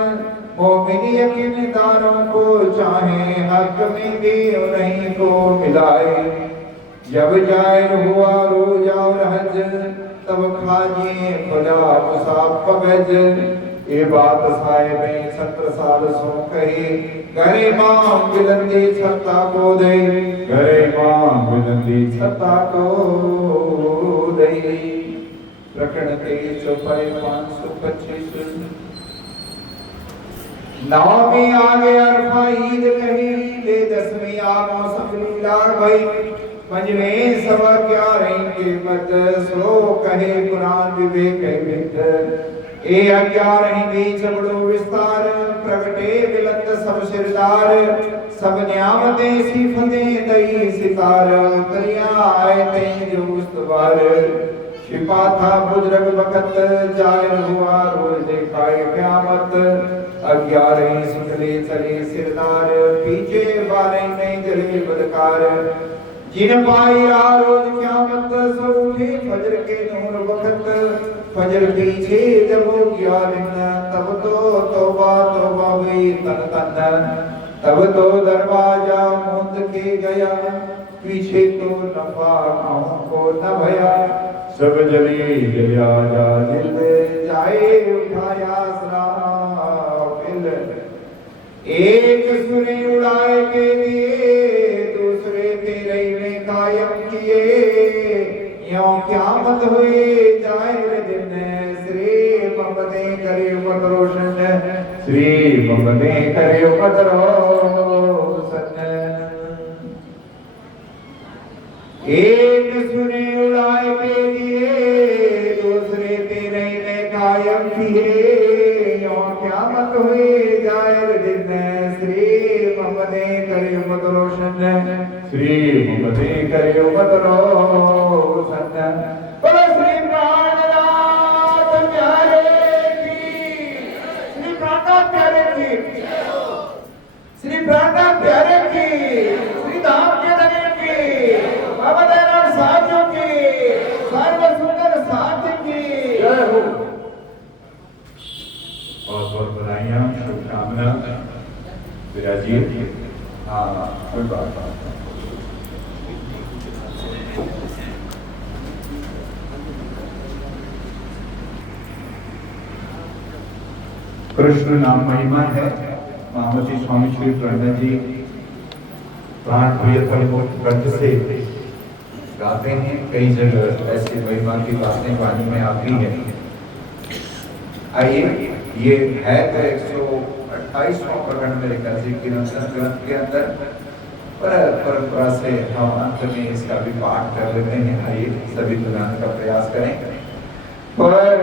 मोमिन यकीनदारों को चाहे हक में भी उन्हीं को मिलाए। जब जाहिर हुआ रोजा और हज, तब खाजिए खुदा मुसाफ गज। ये बात साहिब 17 साल सो कही, घरे मां बिलंदी छत्ता को दे। घरे मां बिलंदी छत्ता को दे। प्रकरण 23 चौपाई 525 नौवीं आगे अरफा ईद कही, ले 10वीं आ मौसम लीला भई। 5वें सवा 11 के मत सो कहे कुरान विवेक विद। ए 11 बीच बड़ो विस्तार, प्रगटे बिलंद सब सिरदार। सब न्यामतें सिफतें दई सितार, दरिया आए ते जो उस्तवार। छिपा था बुजुर्ग वक्त, जाहिर हुआ रोज दिखाए क़यामत। 11 सुनले चले सिरदार, पीछे 12 में जले बदकार। जिन पाई रोज क़यामत, सो उठे फजर के नूर वक्त। फजर पीछे जब हो गया दिन, तब तो तौबा तौबा हुई तन तन। तब तो दरवाजा मूंद के गया, पीछे तो नफा खाऊं को न भया, सब जले जलिया जा दिल जाए उठाया सराफिल। एक सुरे उड़ाए के लिए दूसरे तेरे में कायम किए, यों क़यामत हुए जाए दिन श्री ममदे करे उमत रोशन, श्री ममदे करे उमत रोशन। एक सुने उड़ाए के लिए दूसरे तेरे में कायम किए, यों क़यामत हुए जाए दिन श्री ममदे करे उमत रोशन, श्री ममदे करे उमत रोशन। बोलो श्री प्राणनाथ प्यारे की, श्री प्राणनाथ प्यारे की, श्री प्राणनाथ प्यारे की, श्री धाम के नगर की, बाबा दयानंद साथियों की, सर्व सुंदर साथी की जय हो। बहुत बहुत बधाइयाँ, शुभकामना विराजिए। हाँ कोई बात नहीं। कृष्ण नाम महिमा है। महामती स्वामी श्री प्रणंद जी प्राण प्रियतम कंठ से गाते हैं। कई जगह ऐसे महिमा की बातें वाणी में आती है। आइए, ये है तो 128वां प्रकरण मेरे ख्याल से कीर्तन ग्रंथ के अंदर, पर परंपरा से हम अंत में इसका भी पाठ कर लेते हैं। आइए सभी सुनाने का प्रयास करें। पर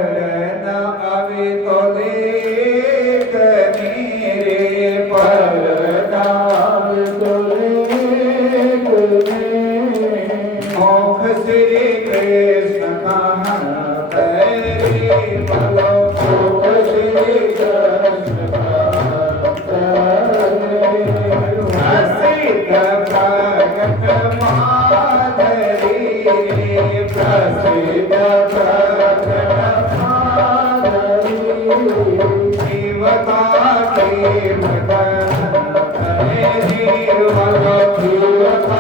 न आवे तो देख मेरे, पर न आवे तो देख मेरे, मोख श्री कृष्ण कहाँ तेरे भलो, मोख श्री कृष्ण कहाँ तेरे प्रसिद्ध प्रगट माधुरी, प्रसिद्ध जीवता के भगन जीवता जीवता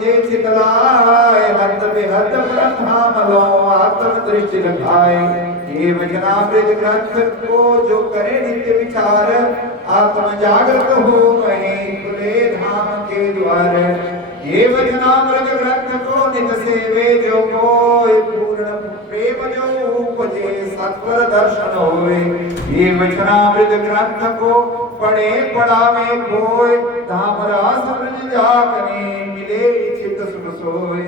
उपजे चितलाय हद बेहद प्रथा मलो आत्म दृष्टि रखाए। ये वचनामृत ग्रंथ को जो करे नित्य विचार आत्म जागृत हो गए खुले धाम के द्वार। ये वचनामृत ग्रंथ को नित सेवे जो कोई पूर्ण प्रेम जो उपजे सत्वर दर्शन होए। ये वचनामृत ग्रंथ को पढ़े पढ़ावे कोई धाम रास ब्रज जाकने मिले चित सुख सोए।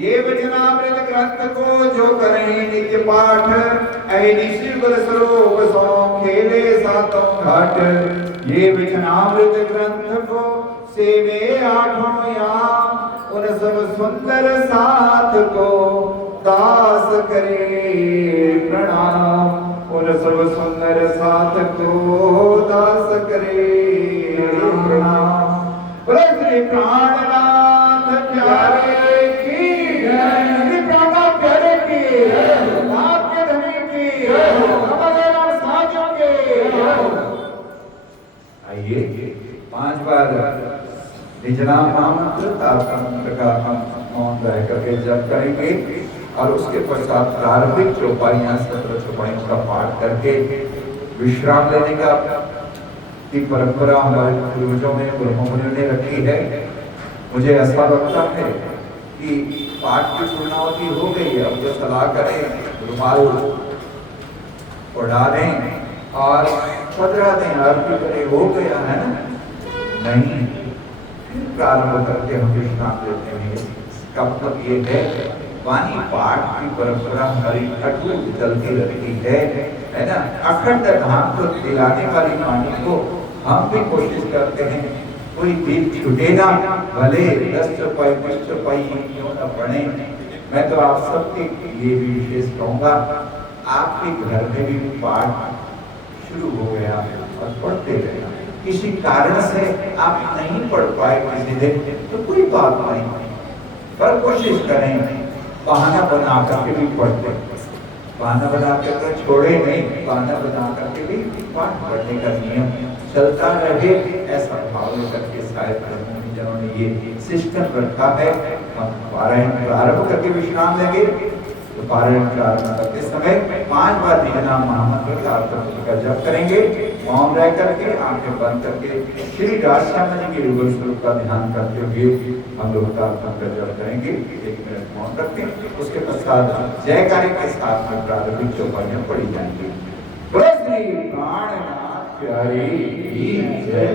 ये वचनामृत ग्रंथ को जो करे नित्य पाठ ऐ शिवल सरोग सो खेले सातों घाट। ये वचनामृत ग्रंथ को सेवे आठों याम उन सब सुंदर साथ को दास करे प्रणाम। उन सब सुंदर साथ को दास करे प्रणाम। बोले श्री प्राणनाथ प्यारे की जय। श्री प्राणनाथ प्यारे की जय। आपके धनी की हमारे नाम साथियों के। आइए 5 बार निज नाम महामंत्र तारतंत्र का हम मौन रह करके जप करेंगे और उसके पश्चात प्रारंभिक चौपाइयां 17 चौपाइयों का पाठ करके विश्राम लेने का की परंपरा हमारे पूर्वजों में ब्रह्ममुनियों ने रखी है। मुझे ऐसा लगता है कि पाठ की पूर्णावधि हो गई है। अब जो सलाह करें रुमाल उड़ा दें और पधरा दें आरती करें हो गया है ना? नहीं, फिर प्रारंभ करके हम विश्राम लेते हैं। इसका मतलब ये है वाणी पाठ की परंपरा हमारी अटूट चलती रहती है ना? अखंड धाम को दिलाने वाली वाणी को हम भी कोशिश करते हैं कोई दिल छूटे ना, भले 10 चौपाई 20 चौपाई क्यों न पढ़े। मैं तो आप सबके ये भी विशेष कहूँगा, आपके घर में भी पाठ शुरू हो गया और पढ़ते रहना। किसी कारण से आप नहीं पढ़ पाए किसी दिन तो कोई बात नहीं, पर कोशिश करें बहाना बना करके भी पढ़ते। बहाना बना कर छोड़े नहीं, बहाना बना करके भी पाठ पढ़ने का नियम चलता रहे, ऐसा भाव लेकर के शायद जनों ने ये सिस्टम रखा है। हम पारायण प्रारंभ करके विश्राम लेंगे तो पारायण प्रारंभ करते समय 5 बार निज नाम महामंत्र का जप करेंगे। मौन रह करके आंखें बंद करके श्री राजश्याम जी के युगल स्वरूप का ध्यान करते हुए हम लोग का जप करेंगे। 1 मिनट मौन रखते हैं, उसके पश्चात जयकारे के साथ में प्रारंभिक चौपाइयां पढ़ी जाएंगी। श्री प्राणनाथ प्यारे की जय।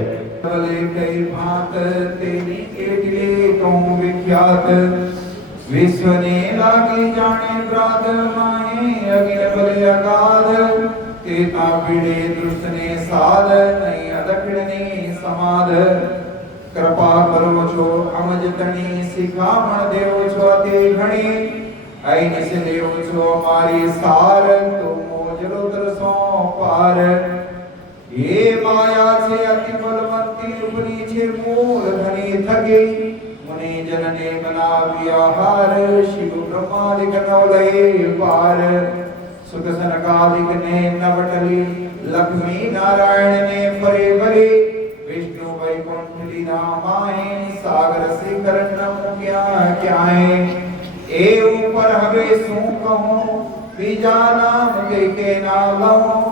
भले कई भांत तेरी केटले कहूँ विख्यात, विश्व ने लागे जाने प्रात माहे अगिन बल अगाध। तेता पीड़े दुष्ट ने साध नहीं अदक्षिणी समाध। कृपा करो छो अमज तणी सिखामण देव छो ते घणी। ऐ निस देव छो मारी सार तो मोजरो तरसो पार। ये माया छे अति बलवंती उपनी छे मूल धनी थगे। मुनि जन ने बनाविया हार शिव ब्रह्मादिक नवलये पार। सुख सनकादिक ने नवटली लक्ष्मी नारायण ने परे परे। विष्णु वैकुंठ लीला माए सागर शिखर नमो क्या क्याए। ए ऊपर हवे सू कहूं बीजा नाम लेके ना लऊं।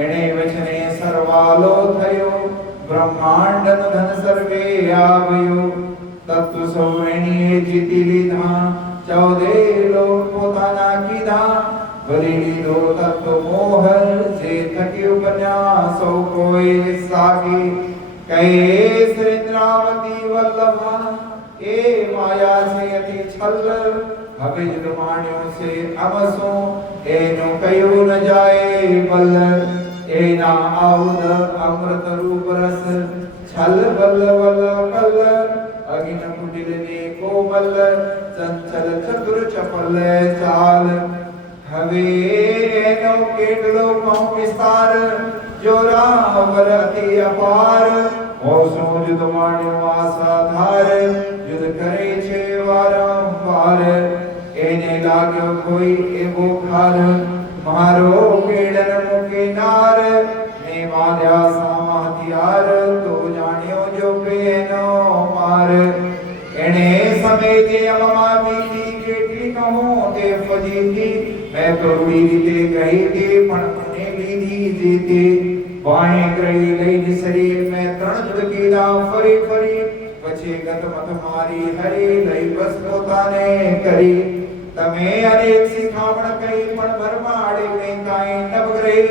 एणे वचने सर्वालो थयो ब्रह्मांड धन सर्वे आवयो। तत्व सौवेणी जीती लीधा 14 लोक पोताना कीधा। भली लीधो तत्व मोह जे थकी उपन्यासो कोई सागी। कहे श्रीन्द्रावती वल्लभा ए माया से अति छल। हवे जमान्यों से अमसो एनो कयो न जाए बल। एना आउद अमृत रूप रस छल बल बल कल। अगिन कुटिल ने कोमल चंचल चतुर चपल चाल। हवे एनो केटलो कहूं विस्तार जो रावर अति अपार। ओसो युद्ध माण्यो आसाधार युद्ध करे छे वारंवार। एने लाग्यो कोई एवो खार मारो पीड़न मुके नार। ने माल्या सामा हथियार तो जानियो जो पेनो मार। एने समेते अममावीती केटली कहूं ते फजीती मैं तो रूड़ी रीते कही ते पण पुणे लीधी जीते बाहें ग्रही लई शरीर में तरण जुड़की दा फरी फरी पछे गत मत मारी हरी लई बस पोताने करी तमे अनेक सिखावण कई पण भरमाड़े में काई नवग्रही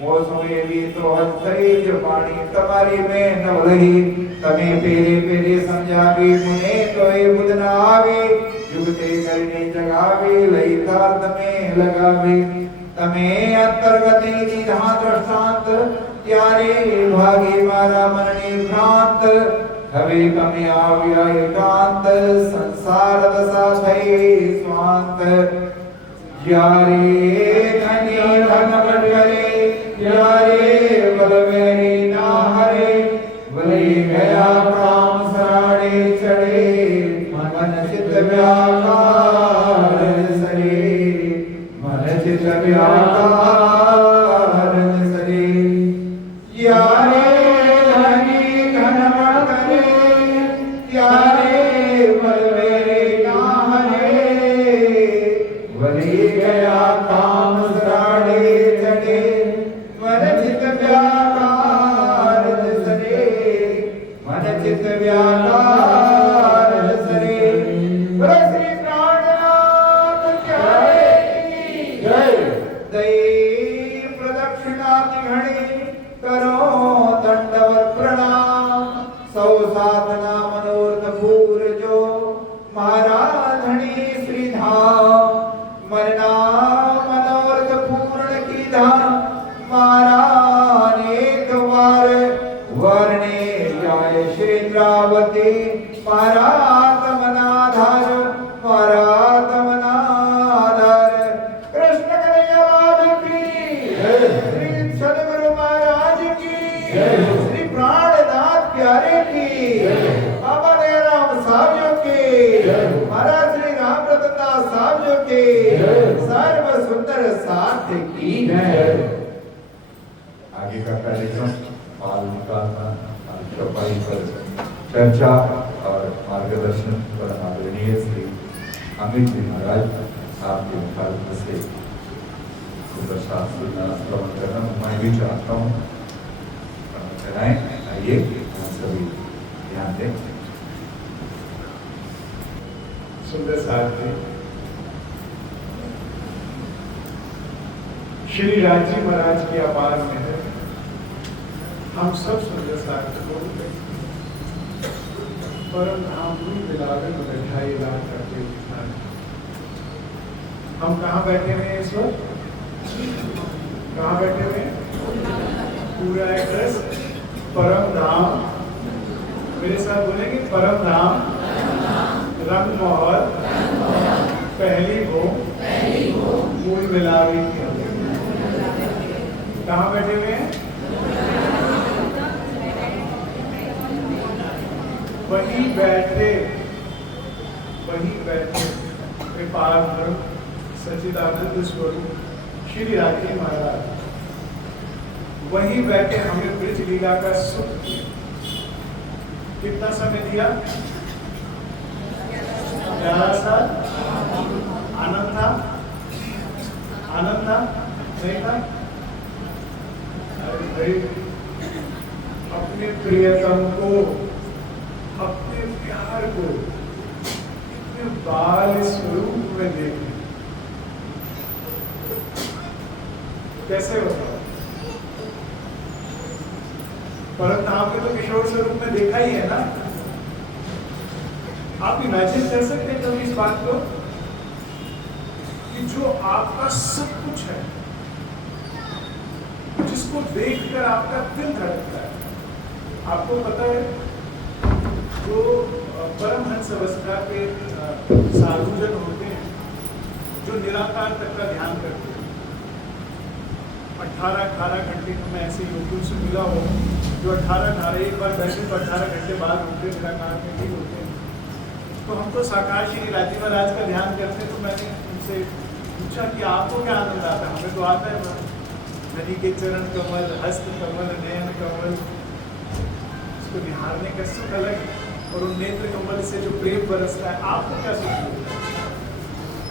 मोसो एवी तो हथई जो पानी तुम्हारी में नवलही तमे पेरे पेरे समझावी मुने तोय बुधना आवे युगते करने जगावे लई तार तमे लगावे तमे अंतर्गति निधा दृष्टांत त्यारे भागे मारा मनने भ्रांत हवे तमे आव्या एकांत संसार दशा थई स्वांत यारे धनी धन करे यारे बलवेरी ना हरे वली गया प्राण सराड़े चढ़े मन चित व्याकार सरे मन चित व्याकार सरे यारे धनी धन करे यारे बलवेरी ना हरे वली गया काम सराड़े चढ़े मन चित व्याकार सरे मन चित व्याकार सरे बोलो श्री प्राणनाथ प्यारे की जय दई प्रदक्षिणा घड़ी करो दंडवत प्रणाम सौ साधना मनोरथ पूर जो महाराधनी श्री धाम मरना मनोरथ पूर्ण की धाम महारानेक वार वर्णे जाय श्री इंद्रावती महारातमनाधार महारातमनाधार कृष्ण कन्हैया की श्री सदगुरु महाराज की श्री प्राणनाथ प्यारे की बाबा दयाराम साहब की महाराज श्री राम रतनदास साहब की सर्व सुंदर साथ की आगे का कार्यक्रम बाल निकालना सफाई पर चर्चा और मार्गदर्शन पर आदरणीय श्री अमित जी महाराज आपके मुखारबिंद से सुंदर शास्त्र श्रवण करना मैं भी चाहता हूँ कराएं। आइए सभी ध्यान दें। सुंदर साथी श्री राजी महाराज की अपार मेहर हम सब सुंदर साथी को परम धाम बिलावे में बैठाई इलाज करते हुए हम कहाँ बैठे हुए हैं इस वक्त? कहाँ बैठे हुए हैं? पूरा एड्रेस परम धाम, मेरे साथ बोलेंगे परम धाम रंग महल पहली हो मूल मिलावी। कहाँ बैठे हुए हैं? वहीं बैठे कृपाल सच्चिदानंद स्वरूप श्री राजी महाराज वहीं बैठे हमें ब्रज लीला का सुख कितना समय दिया? 11 साल। आनंद था? नहीं था? अरे भाई अपने प्रियतम को, अपने प्यार को इतने बाल स्वरूप में देखें, कैसे होता? परंतु आपने तो किशोर स्वरूप में देखा ही है ना। आप इमेजिन कर सकते हैं कभी इस बात को कि जो आपका सब कुछ है, जिसको देखकर आपका दिल धड़कता है। आपको पता है जो परमहंस अवस्था के साधुजन होते हैं जो निराकार तक का ध्यान करते हैं, 18 घंटे में मैं ऐसे योगियों से मिला हूँ जो 18 एक बार बैठे तो 18 घंटे बाद उनके निराकार में भी होते हैं। तो हम तो साकार श्री राजी महाराज का ध्यान करते हैं। तो मैंने उनसे पूछा कि आपको क्या आनंद आता है? हमें तो आता है नदी के चरण कमल, हस्त कमल, नयन कमल, उसको निहारने का सुख अलग। और उन नेत्र कमल से जो प्रेम बरसता है, आपको क्या सुख मिलता है?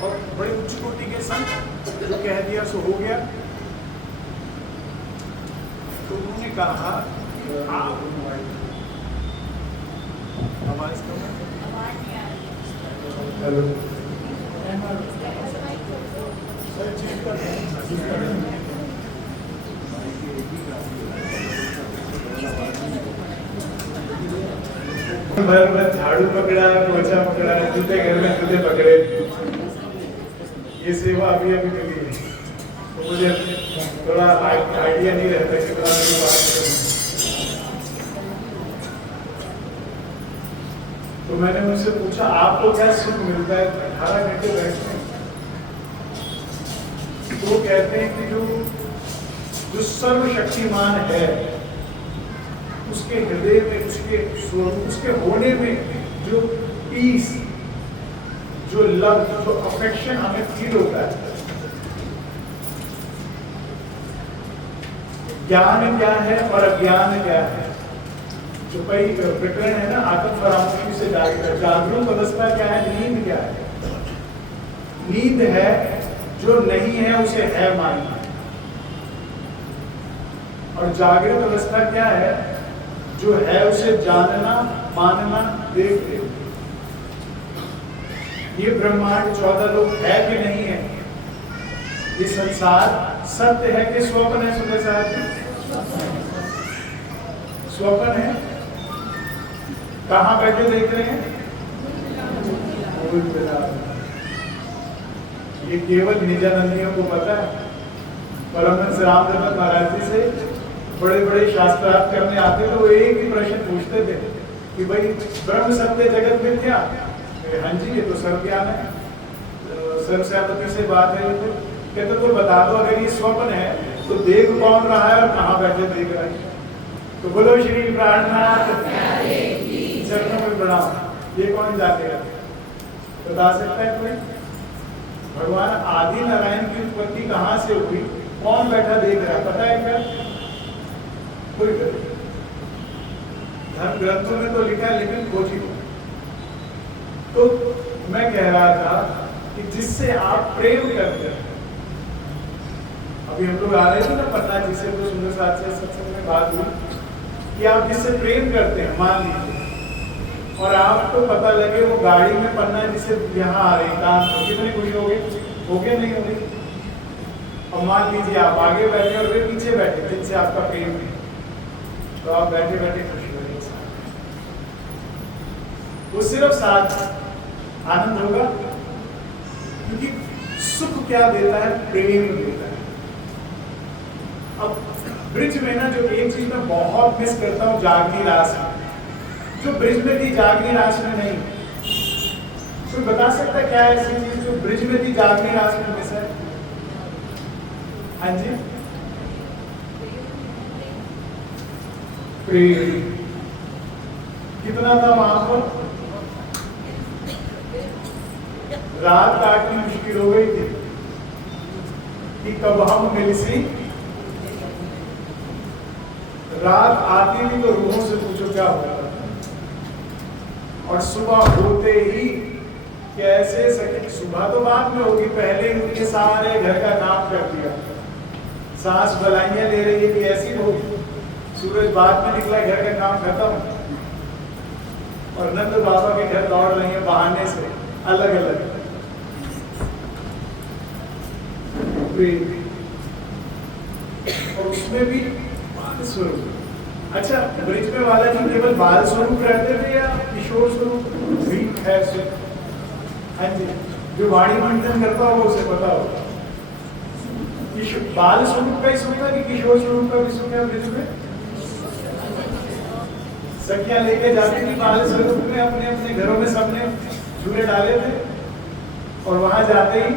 और बड़े उच्च कोटि के संत जो कह दिया सो हो गया। तो उन्होंने कहा आप आवाज कम है। हेलो सर, चीज का भर भर झाड़ू पकड़ा, पोछा पकड़ा, जूते घर में जूते पकड़े, ये सेवा अभी अभी मिली है। तो मुझे थोड़ा आइडिया नहीं रहता कि थोड़ा मेरी बात करूं। तो मैंने उनसे पूछा आपको क्या सुख मिलता है 18 घंटे बैठते हैं? तो वो कहते हैं कि जो सर्वशक्तिमान है उसके हृदय में, उसके स्वरूप, उसके होने में जो पीस, जो लव, जो अफेक्शन हमें फील होता है। ज्ञान क्या है और अज्ञान क्या है? जो कई प्रकरण है ना, आत्म परामर्श से जागरूक अवस्था क्या है, नींद क्या है? नींद है जो नहीं है उसे है मानना, और जागृत अवस्था क्या है? जो है उसे जानना, मानना, देख देख। ये ब्रह्मांड 14 लोग है कि नहीं है? ये संसार सत्य है कि स्वप्न है? सुबह साहब, स्वप्न है। कहां बैठे देख रहे हैं? ये केवल निजानंदियों को पता है। परमहंस रामचंद्र महाराज जी से बड़े बड़े शास्त्रार्थ करने आते तो वो एक ही प्रश्न पूछते थे कि भाई ब्रह्म सत्य जगत मिथ्या? हाँ जी, ये तो सर्व ज्ञान है। सर्वसहमति से बात है। तो कहते तो बता दो, अगर ये स्वप्न है तो देख कौन रहा है और कहाँ बैठे देख रहे हैं? तो बोलो श्री प्राणनाथ चरणों में प्रणाम। ये कौन जानेगा? बता सकता है कोई? भगवान आदि नारायण की उत्पत्ति कहाँ से हुई, कौन बैठा देख रहा है, पता है क्या? कोई धर्म ग्रंथों में तो लिखा है, लेकिन खोजी हो। तो मैं कह रहा था कि जिससे आप प्रेम करते हैं, अभी हम लोग आ रहे थे ना पन्ना जी से, तो सुंदर साथ से सत्संग में बात हुई कि आप जिससे प्रेम करते हैं, मान लीजिए, और आपको पता लगे वो गाड़ी में पन्ना जी से यहाँ आ रहे हैं काम, तो कितनी खुशी हो गए नहीं होगी? और मान लीजिए आप आगे बैठे और वे पीछे बैठे जिनसे आपका प्रेम है, तो आप बैठे बैठे खुशी हो रही है। वो सिर्फ साथ आनंद होगा, क्योंकि सुख क्या देता है? प्रेम देता है। अब ब्रिज में ना जो एक चीज मैं बहुत मिस करता हूँ, जागनी रास में, जो ब्रिज में थी जागनी रास में नहीं। कोई बता सकता है क्या ऐसी चीज जो ब्रिज में थी जागनी रास में मिस है? हाँ जी, प्रेम कितना था वहां पर? रात काटनी मुश्किल हो गई थी कि कब हम मिलसी। रात आती थी तो रूहों से पूछो क्या होता, और सुबह होते ही कैसे सके। सुबह तो बाद में होगी, पहले उनके सारे घर का काम कर दिया। सास बलाइयां ले रही है कि ऐसी होगी, सूरज बाद में निकला, घर का काम खत्म, और नंद बाबा के घर दौड़ रही है बहाने से अलग अलग। और उसमें भी बाल स्वरूप। अच्छा, ब्रिज में वाला जी केवल बाल स्वरूप रहते थे या किशोर स्वरूप भी है? हाँ जी, जो वाणी मंथन करता होगा उसे पता होगा। बाल स्वरूप का ही सुख है कि किशोर स्वरूप का भी सुख है? ब्रिज में सखियां लेके जाती थी बाल स्वरूप में, अपने अपने घरों में सबने झूले डाले थे, और वहां जाते ही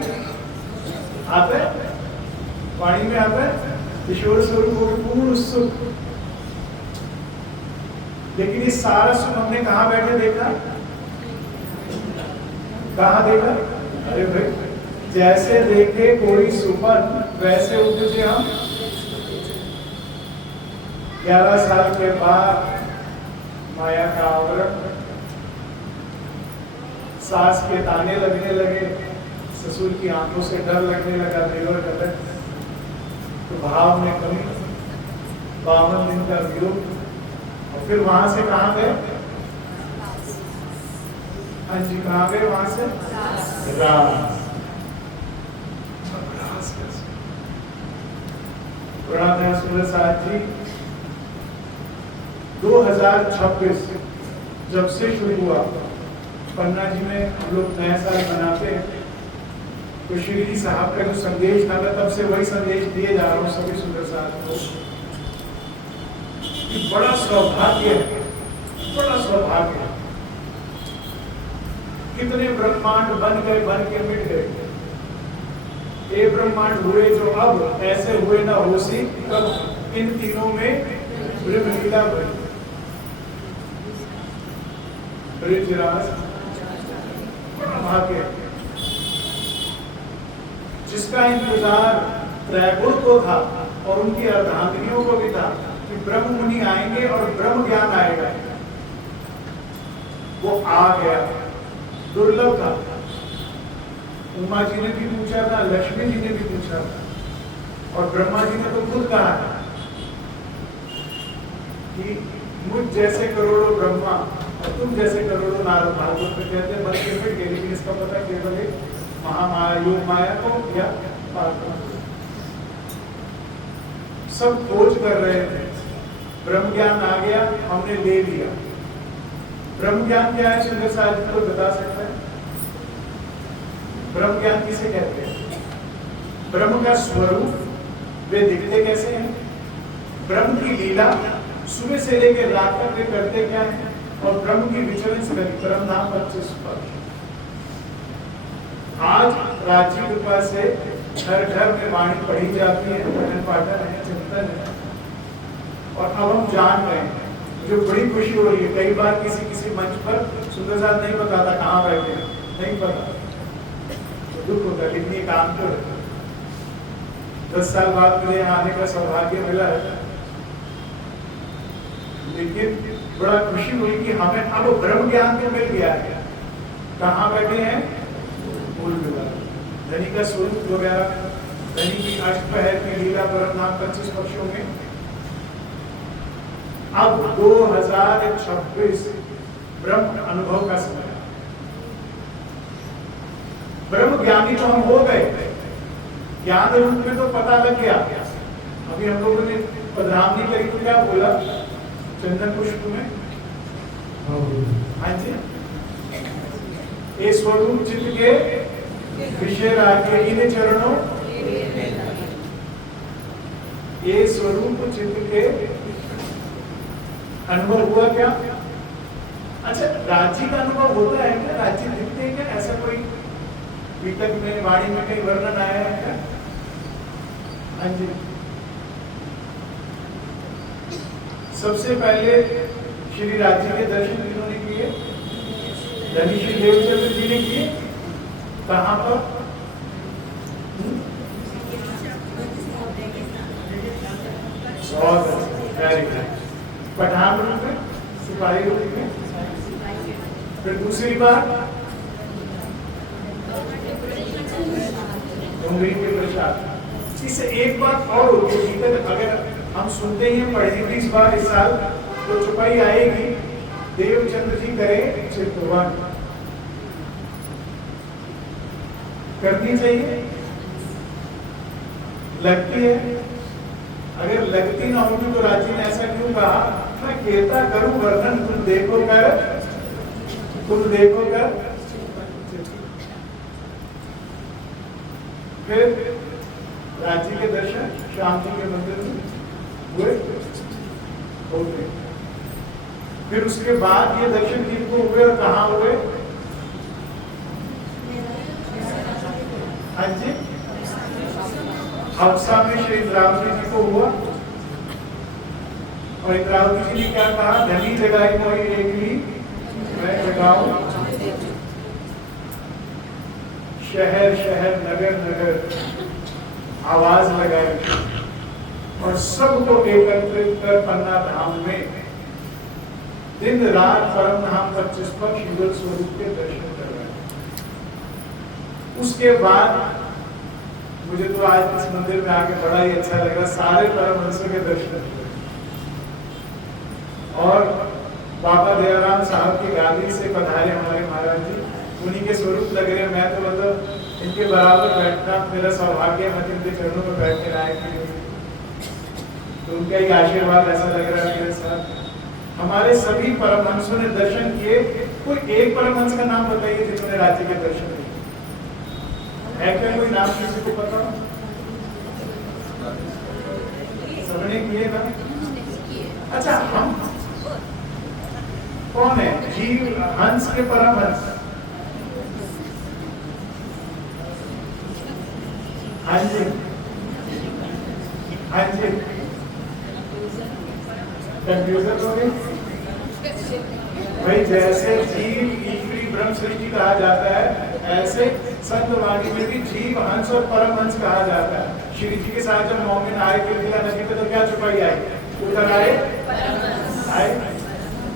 आता है वाणी में आता है किशोर स्वरूप हो पूर्ण सुख। लेकिन ये सारा सुख हमने कहाँ बैठे देखा? कहाँ देखा? अरे भाई, जैसे देखे कोई सुपन वैसे उठे थे हम। 11 साल के बाद माया का आवरण सास के ताने लगने लगे, ससुर की आंखों से डर लगने लगा, देवर गलत, तो भाव में कमी, 52 दिन का वियोग। और फिर वहां से कहाँ गए? हाँ जी, कहाँ गए वहां से? रास। प्रणाम सुंदर साहब जी, 2026 जब से शुरू हुआ, पन्ना जी में हम लोग नया साल मनाते हैं, तो श्री जी साहब का जो संदेश था, मैं तब से वही संदेश दिए जा रहा हूँ सभी सुंदर साहब को। बड़ा सौभाग्य है, बड़ा सौभाग्य है। कितने ब्रह्मांड बन के मिट गए। ये ब्रह्मांड हुए जो अब ऐसे हुए ना होसी, कब इन तीनों में ब्रह्म लीला बनी। बृजराज बड़ा भाग्य, जिसका इंतजार त्रैगुण को था और उनकी अर्धांगिनियों को भी था कि ब्रह्म मुनि आएंगे और ब्रह्म ज्ञान आएगा, वो आ गया। दुर्लभ था। उमा जी ने भी पूछा था, लक्ष्मी जी ने भी पूछा था, और ब्रह्मा जी ने तो खुद कहा था कि मुझ जैसे करोड़ों ब्रह्मा और तुम जैसे करोड़ों नारद। भागवत में कहते हैं मन के मिट गए, लेकिन इसका पता केवल एक महामाया, योग माया को या सब खोज कर रहे थे। ब्रह्म ज्ञान आ गया, हमने ले लिया। ब्रह्म ज्ञान क्या है? सुंदर साहब जी को बता सकता है? ब्रह्म ज्ञान किसे कहते हैं? ब्रह्म का स्वरूप, वे दिखते कैसे हैं, ब्रह्म की लीला सुबह से लेकर रात तक वे करते क्या है, और ब्रह्म की विचरण से परम धाम 25 पर। आज राज्य कृपा से घर घर में वाणी पढ़ी जाती है, पठन पाठन है, चिंतन है, और अब हम जान रहे हैं। मुझे बड़ी खुशी हो रही है। कई बार किसी मंच पर सुंदर साहब नहीं बताता कहाँ बैठे हैं, नहीं पता, तो दुख होता है, लेकिन ये काम तो है। 10 साल बाद मुझे यहाँ आने का सौभाग्य मिला है, लेकिन बड़ा खुशी हुई कि हमें अब ब्रह्म ज्ञान तो मिल गया है। कहाँ बैठे हैं? मूल विवाह, धनी का स्वरूप वगैरह, धनी की अष्टपहर की लीला परम धाम 25 पक्षों में। अब 2026 ब्रह्म अनुभव का समय। ब्रह्म ज्ञानी तो हम हो गए, ज्ञान रूप में तो पता लग गया। अभी हम लोगों ने पधरामनी करी तो क्या बोला? चंदन पुष्प में, हाँ जी, ये स्वरूप चित्त के विषय राज्य इन चरणों, ये स्वरूप चित्त के अनुभव हुआ क्या? अच्छा, राज्य का अनुभव होता है क्या? राज्य दिखते हैं क्या? ऐसा कोई वितक में, वाणी में कहीं वर्णन आया है क्या? हाँ जी, सबसे पहले श्री राज्य के दर्शन किन्होंने किए? धनी श्री देवचंद्र जी ने किए। कहाँ पर? पठान रूप में, सिपाही रूप में। फिर दूसरी बार डोंगरी के प्रसाद। इससे एक बात और होगी, अगर हम सुनते ही पढ़े भी इस बार, इस साल, तो चुपाई आएगी, देवचंद्र जी करें चित्रवन, करनी चाहिए, लगती है। अगर लगती ना होगी तो राजी ने ऐसा क्यों कहा? मैं कहता करूं वर्णन, तुम देखो कर, तुम देखो कर। फिर राजी के दर्शन श्याम जी के मंदिर में हुए, होते। फिर उसके बाद ये दर्शन किनको हुए और कहाँ हुए? हाँ जी, हफ्सा में श्री इंद्रावती जी को हुआ, और इंद्रावती जी ने क्या कहा? धनी जगाई मोई एकली मैं जगाऊं, शहर शहर नगर नगर आवाज लगाई, और सबको एकत्रित कर पन्ना धाम में दिन रात परम धाम 25 पर शिवल स्वरूप के दर्शन कर रहे हैं। उसके बाद मुझे तो आज इस मंदिर में आके बड़ा ही अच्छा लग रहा, सारे परमहंसों के दर्शन हुए। और बाबा दयाराम साहब की गादी से पधारे हमारे महाराज जी, उन्हीं के स्वरूप लग रहे। मैं तो मतलब इनके बराबर बैठना मेरा सौभाग्य, मैं इनके चरणों में बैठने लायक नहीं हुई, तो उनका ही आशीर्वाद ऐसा लग रहा है मेरे साथ। हमारे सभी परमहंसों ने दर्शन किए। कोई एक परमहंस का नाम बताइए जिन्होंने राज्य के दर्शन किए, है क्या कोई नाम किसी को पता? सबने किए ना? अच्छा, हम कौन है जीव हंस के परमहंस? हाँ जी, हाँ जी, कंफ्यूजन हो गई भाई। जैसे जीव ईश्वरी ब्रह्म सृष्टि कहा जाता है, ऐसे संत वाणी में भी जीव हंस और परमहंस कहा जाता है। श्री जी के साथ जब मोमिन आए किरकिरा नदी पे, तो क्या छुपाई आई? उतर आए, आए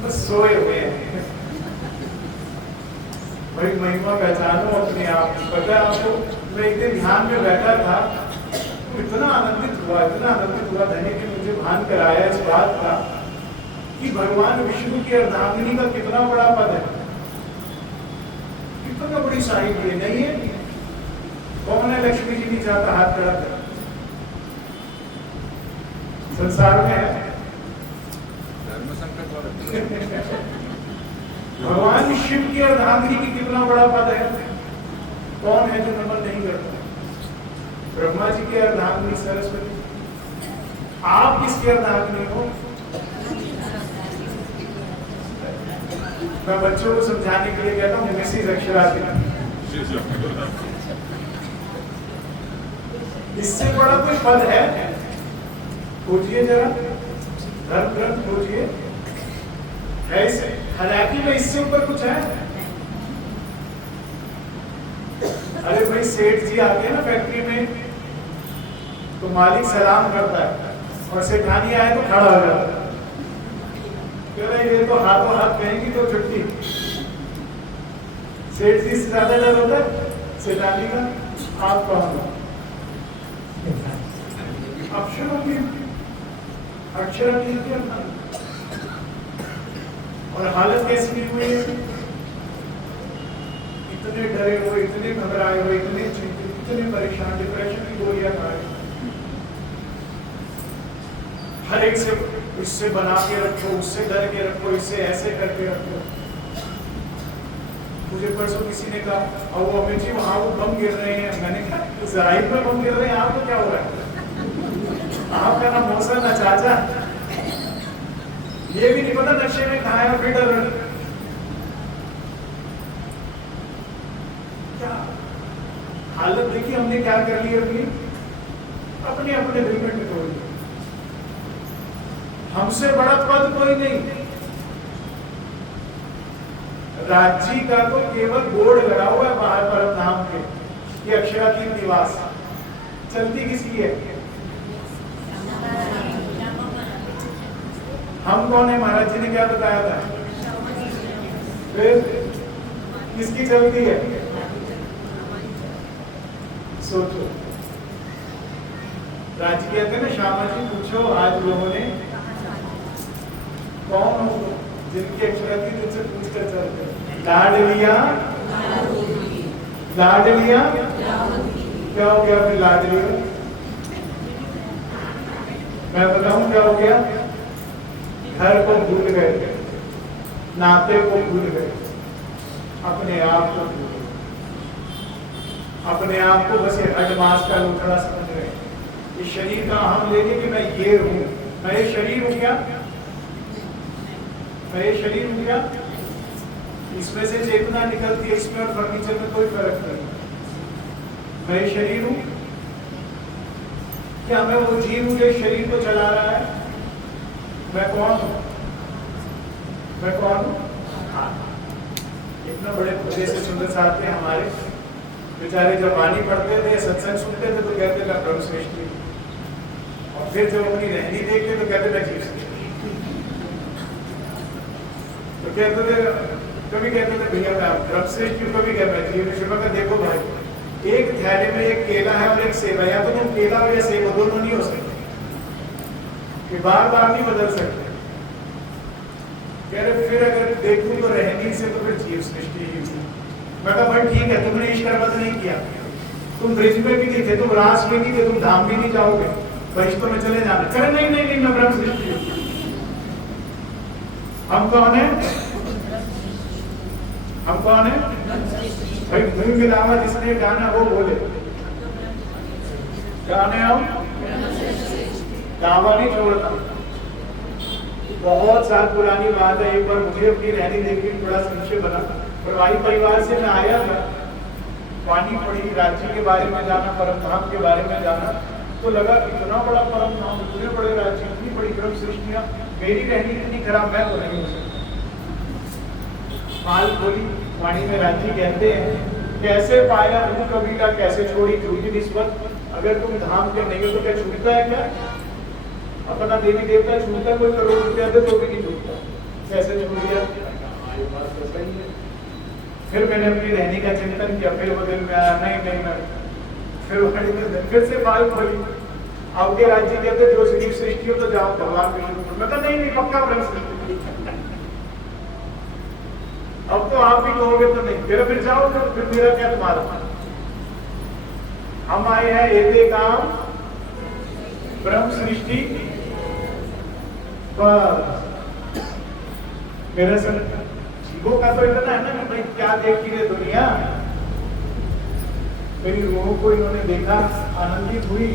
बस सोए हुए हैं भाई। महिमा पहचानो अपने आप की। पता है आपको, मैं एक दिन ध्यान में बैठा था, इतना आनंदित हुआ, इतना आनंदित हुआ। धनी ने मुझे भान कराया इस बात का कि भगवान विष्णु की अर्धांगिनी का कितना बड़ा पद है, कितना बड़ी साहिब ये नहीं है। कौन है लक्ष्मी जी नहीं चाहता? हाथ खड़ा कर। संसार में है भगवान शिव की अर्धांगिनी की कितना बड़ा पद है। कौन है जो नमन नहीं करता? ब्रह्मा जी की अर्धांगिनी सरस्वती। आप किसकी अर्धांगिनी हो? मैं बच्चों को समझाने के लिए कहता हूँ मिसेस अक्षराधिक। इससे बड़ा कोई पद है? खोजिए जरा, धर्म ग्रंथ खोजिए, ऐसे हालांकि में इससे ऊपर कुछ है? अरे भाई, सेठ जी आते हैं ना फैक्ट्री में, तो मालिक सलाम करता है और सेठानी आए तो खड़ा हो जाता है। कह रहे ये तो हाथों हाथ कहेंगी तो छुट्टी। सेठ जी से ज्यादा डर होता है सेठानी का। आप कौन हो? अक्षरों की अक्षर और हालत कैसी नहीं हुई? इतने डरे हुए, इतने घबराए हुए, इतने चिंतित, इतने परेशान, डिप्रेशन की गोलियां खाए। हर एक से इससे बना के रखो, उससे डर के रखो, इससे ऐसे करके रखो। मुझे परसों किसी ने कहा, और वो अमित जी वहां वो बम गिर रहे हैं। मैंने कहा इसराइल में बम गिर रहे हैं, आपको क्या हो रहा है? आपका ना मौसा ना चाचा, ये भी नहीं पता नक्शे में कहा है। फिर डर क्या हालत देखिए हमने क्या कर ली अपनी, अपने अपने दिल में टिकोड़ ली। हमसे बड़ा पद कोई नहीं। राज्य का तो केवल बोर्ड लगा हुआ है बाहर परम धाम के, ये अक्षराधीन निवास। चलती किसकी है? हम कौन है? महाराज जी ने क्या बताया था? फिर किसकी चलती है? सोचो। राज्य कहते हैं ना, श्यामा जी पूछो आज लोगों ने कौन हो जिनकी अक्षराधीन तुमसे पूछ कर चलते? लाड लिया, लाड लिया, क्या हो गया फिर लाड लिया? मैं बताऊं क्या हो गया? घर को भूल गए, नाते को भूल गए, अपने आप को भूल गए, अपने आप को बस अडमास का लोथड़ा समझ रहे। इस शरीर का अहम लेके कि मैं ये हूं, मैं ये शरीर हूं क्या? मैं ये शरीर हूं क्या? इसमें से चेतना निकलती है, इसमें और फर्नीचर में कोई फर्क नहीं। मैं ये शरीर हूं क्या? मैं वो जीव हूं जो शरीर को चला रहा है? मैं कौन हूं? मैं कौन हूं? हाँ, इतना बड़े खुदे से सुंदर साथ थे हमारे बेचारे। जब वाणी पढ़ते थे, सत्संग सुनते थे, तो कहते मैं ब्रह्म सृष्टि, और फिर जब अपनी रहनी देखते तो कहते मैं जीव सृष्टि। तो कहते थे, कभी कहते थे भैया मैं ब्रह्म सृष्टि, कभी कहते मैं जीव सृष्टि। मैं देखो भाई, एक थैले में एक केला है और एक सेब है, या तो तुम केला और या सेब दोनों नहीं हो सकते, कि बार बार नहीं बदल सकते। कह रहे फिर अगर देखूं तो रहनी से तो फिर जीव सृष्टि ही हुई। मैं कहा भाई ठीक है, तुमने ईश्वरवध नहीं किया, तुम ब्रिज में भी नहीं थे, तुम रास में नहीं थे, तुम धाम भी नहीं जाओगे, वरिष्ठों में चले जाना। कह नहीं नहीं नहीं, मैं ब्रह्म सृष्टि हूं। हम कौन है? हम कौन है भाई? मुंह मिलावा जिसने गाना वो बोले, गाने हम दावा नहीं छोड़ता। बहुत साल पुरानी बात है, एक बार मुझे अपनी रहनी देखी, थोड़ा संशय बना। प्रवाही परिवार से मैं आया था, वाणी पढ़ी, राज्य के बारे में जाना, परम धाम के बारे में जाना, तो लगा इतना बड़ा परम धाम, इतने बड़े राज्य, इतनी बड़ी ब्रह्म सृष्टियां, मेरी रहनी इतनी खराब, मैं तो नहीं हो सकता। माल बोली वाणी में राज्य कहते हैं, कैसे पाया रूह कबीला, कैसे छोड़ी झूठी निस्बत। अगर तुम धाम के नहीं हो तो क्या छूटता है? क्या अपना देवी देवता छूटता? कोई करोड़ रुपया दे तो भी नहीं छूटता, कैसे छूट गया? फिर मैंने अपनी रहने का चिंतन किया, फिर वो दिल में आया नहीं नहीं मैं फिर वाणी में फिर से बाल खोली। आपके राज्य कहते जो जीव सृष्टि हो तो जाओ भगवान विष्णु। मैं कहा नहीं नहीं, पक्का ब्रह्म सृष्टि। अब तो आप भी कहोगे तो नहीं, फिर जाओ, फिर मेरा क्या तुम्हारा? हम आए हैं एते काम ब्रह्म सृष्टि पर। मेरे से जीवों का तो इतना है ना कि भाई क्या देखी रे दुनिया। मेरी रूहों को इन्होंने देखा, आनंदित हुई,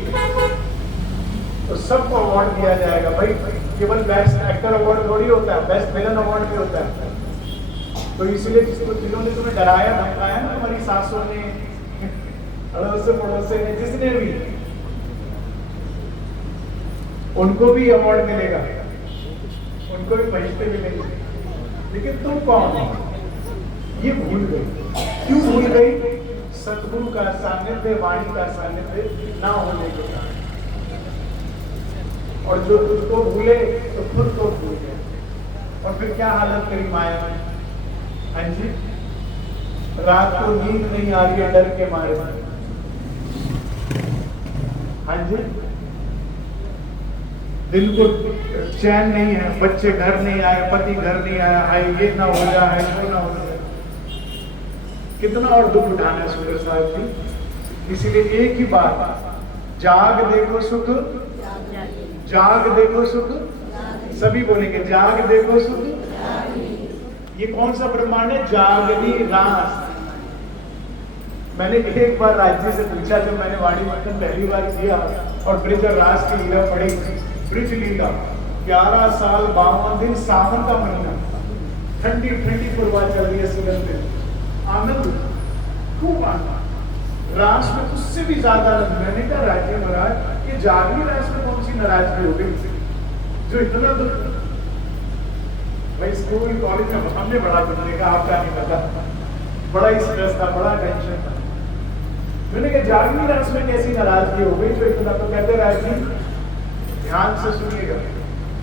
तो सबको अवार्ड दिया जाएगा। भाई केवल बेस्ट एक्टर अवार्ड थोड़ी होता है, बेस्ट विलन अवार्ड भी होता है। तो इसलिए जिन्होंने तुम्हें डराया धमकाया ना, तुम्हारी सासों ने, अड़ोसे पड़ोसे ने, जिसने भी, उनको भी अवार्ड मिलेगा, उनको भी फरिश्ते मिलेंगे। लेकिन तुम कौन हो ये भूल गई। क्यों भूल गई? सतगुरु का सानिध्य, वाणी का सानिध्य ना होने के कारण। और जो तुझको भूले तो खुद को भूल गए। और फिर क्या हालत करी माया में? हाँ जी, रात को नींद नहीं आ रही है डर के मारे। हाँ जी, दिल को चैन नहीं है, बच्चे घर नहीं आए, पति घर नहीं आया, हाय ये ना हो जाए, वो ना हो जाए। कितना और दुख उठाना है सुंदर साहब जी। इसीलिए एक ही बात, जाग देखो सुख, जाग देखो सुख, सभी बोलेंगे जाग देखो सुख। ये कौन सा ब्रह्मांड है? जागनी रास। मैंने एक बार राज्य से पूछा, जब मैंने वाणी मंथन पहली बार किया और ब्रिज और रास की लीला पढ़ी, ब्रिज लीला 11 साल 52 दिन, सावन का महीना, ठंडी ठंडी पूर्वा चल रही है, सुगंध, आनंद, खूब आनंद। रास में उससे भी ज्यादा आनंद। मैंने कहा राज्य महाराज, ये जागनी रास में कौन सी नाराजगी हो गई जो इतना दुख? भाई स्कूल कॉलेज में हमने बड़ा कुछ देखा, आपका नहीं पता, बड़ा ही स्ट्रेस था, बड़ा टेंशन था। मैंने कहा जागनी रास में कैसी नाराजगी हो गई जो इतना? तो कहते राजी, ध्यान से सुनिएगा,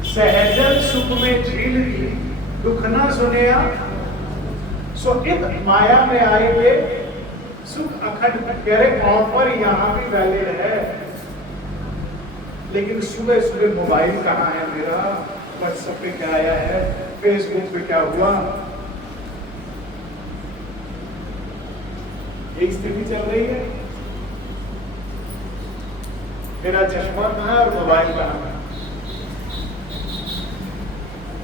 सहजन सुख में झील की दुख ना सुनिया, सो इत माया में आएंगे सुख अखंड। कह रहे ऑफर यहां भी वैलिड है, लेकिन सुबह सुबह मोबाइल कहाँ है मेरा, व्हाट्सएप पे क्या आया है, फेसबुक पे क्या हुआ, ये स्थिति चल रही है। मेरा चश्मा कहाँ और मोबाइल कहाँ है,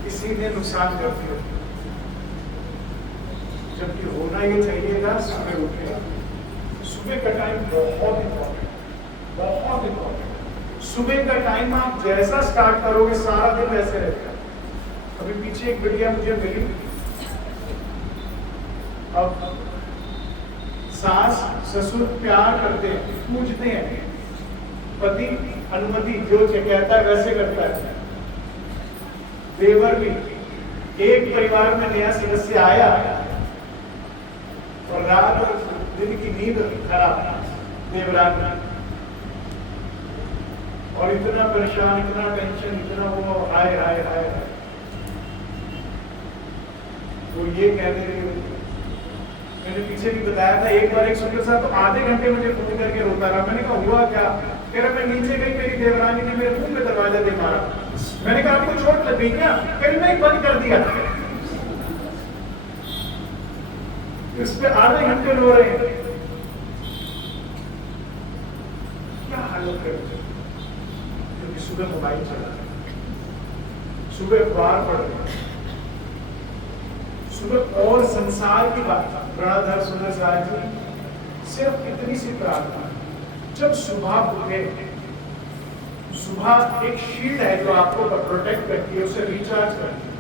इसी ने नुकसान कर दिया। जबकि होना ये चाहिए था सुबह उठे। सुबह का टाइम बहुत इंपॉर्टेंट, बहुत इंपॉर्टेंट। सुबह का टाइम आप जैसा स्टार्ट करोगे सारा दिन वैसे रहेगा। अभी पीछे एक वीडियो मुझे मिली, अब सास ससुर प्यार करते हैं, पूछते हैं, पति अनुमति जो कहता है वैसे करता है। देवर भी, एक परिवार में नया सदस्य आया और रात और दिन की नींद खराब, देवरात में, और इतना परेशान, इतना टेंशन, इतना वो हाय हाय हाय। वो ये कह रहे मैंने पीछे भी बताया था, एक बार एक सुंदर सा तो आधे घंटे मुझे फोन करके रोता रहा। मैंने कहा हुआ क्या? कह रहा मैं नीचे गई, मेरी देवरानी ने मेरे मुंह पे दरवाजा दे मारा। मैंने कहा आपको चोट लग गई क्या? कहीं नहीं, बंद कर दिया। इस पे आधे घंटे रो रहे हैं। क्या हालत है? क्योंकि सुबह मोबाइल चला रहे, सुबह अखबार पढ़ रहे, सुबह और संसार की बात। ब्रह्मधर सुंदर साहब जी सिर्फ इतनी सी प्रार्थना, जब सुबह उठे, सुबह एक शील्ड है जो आपको प्रोटेक्ट करती है, उसे रिचार्ज करती है।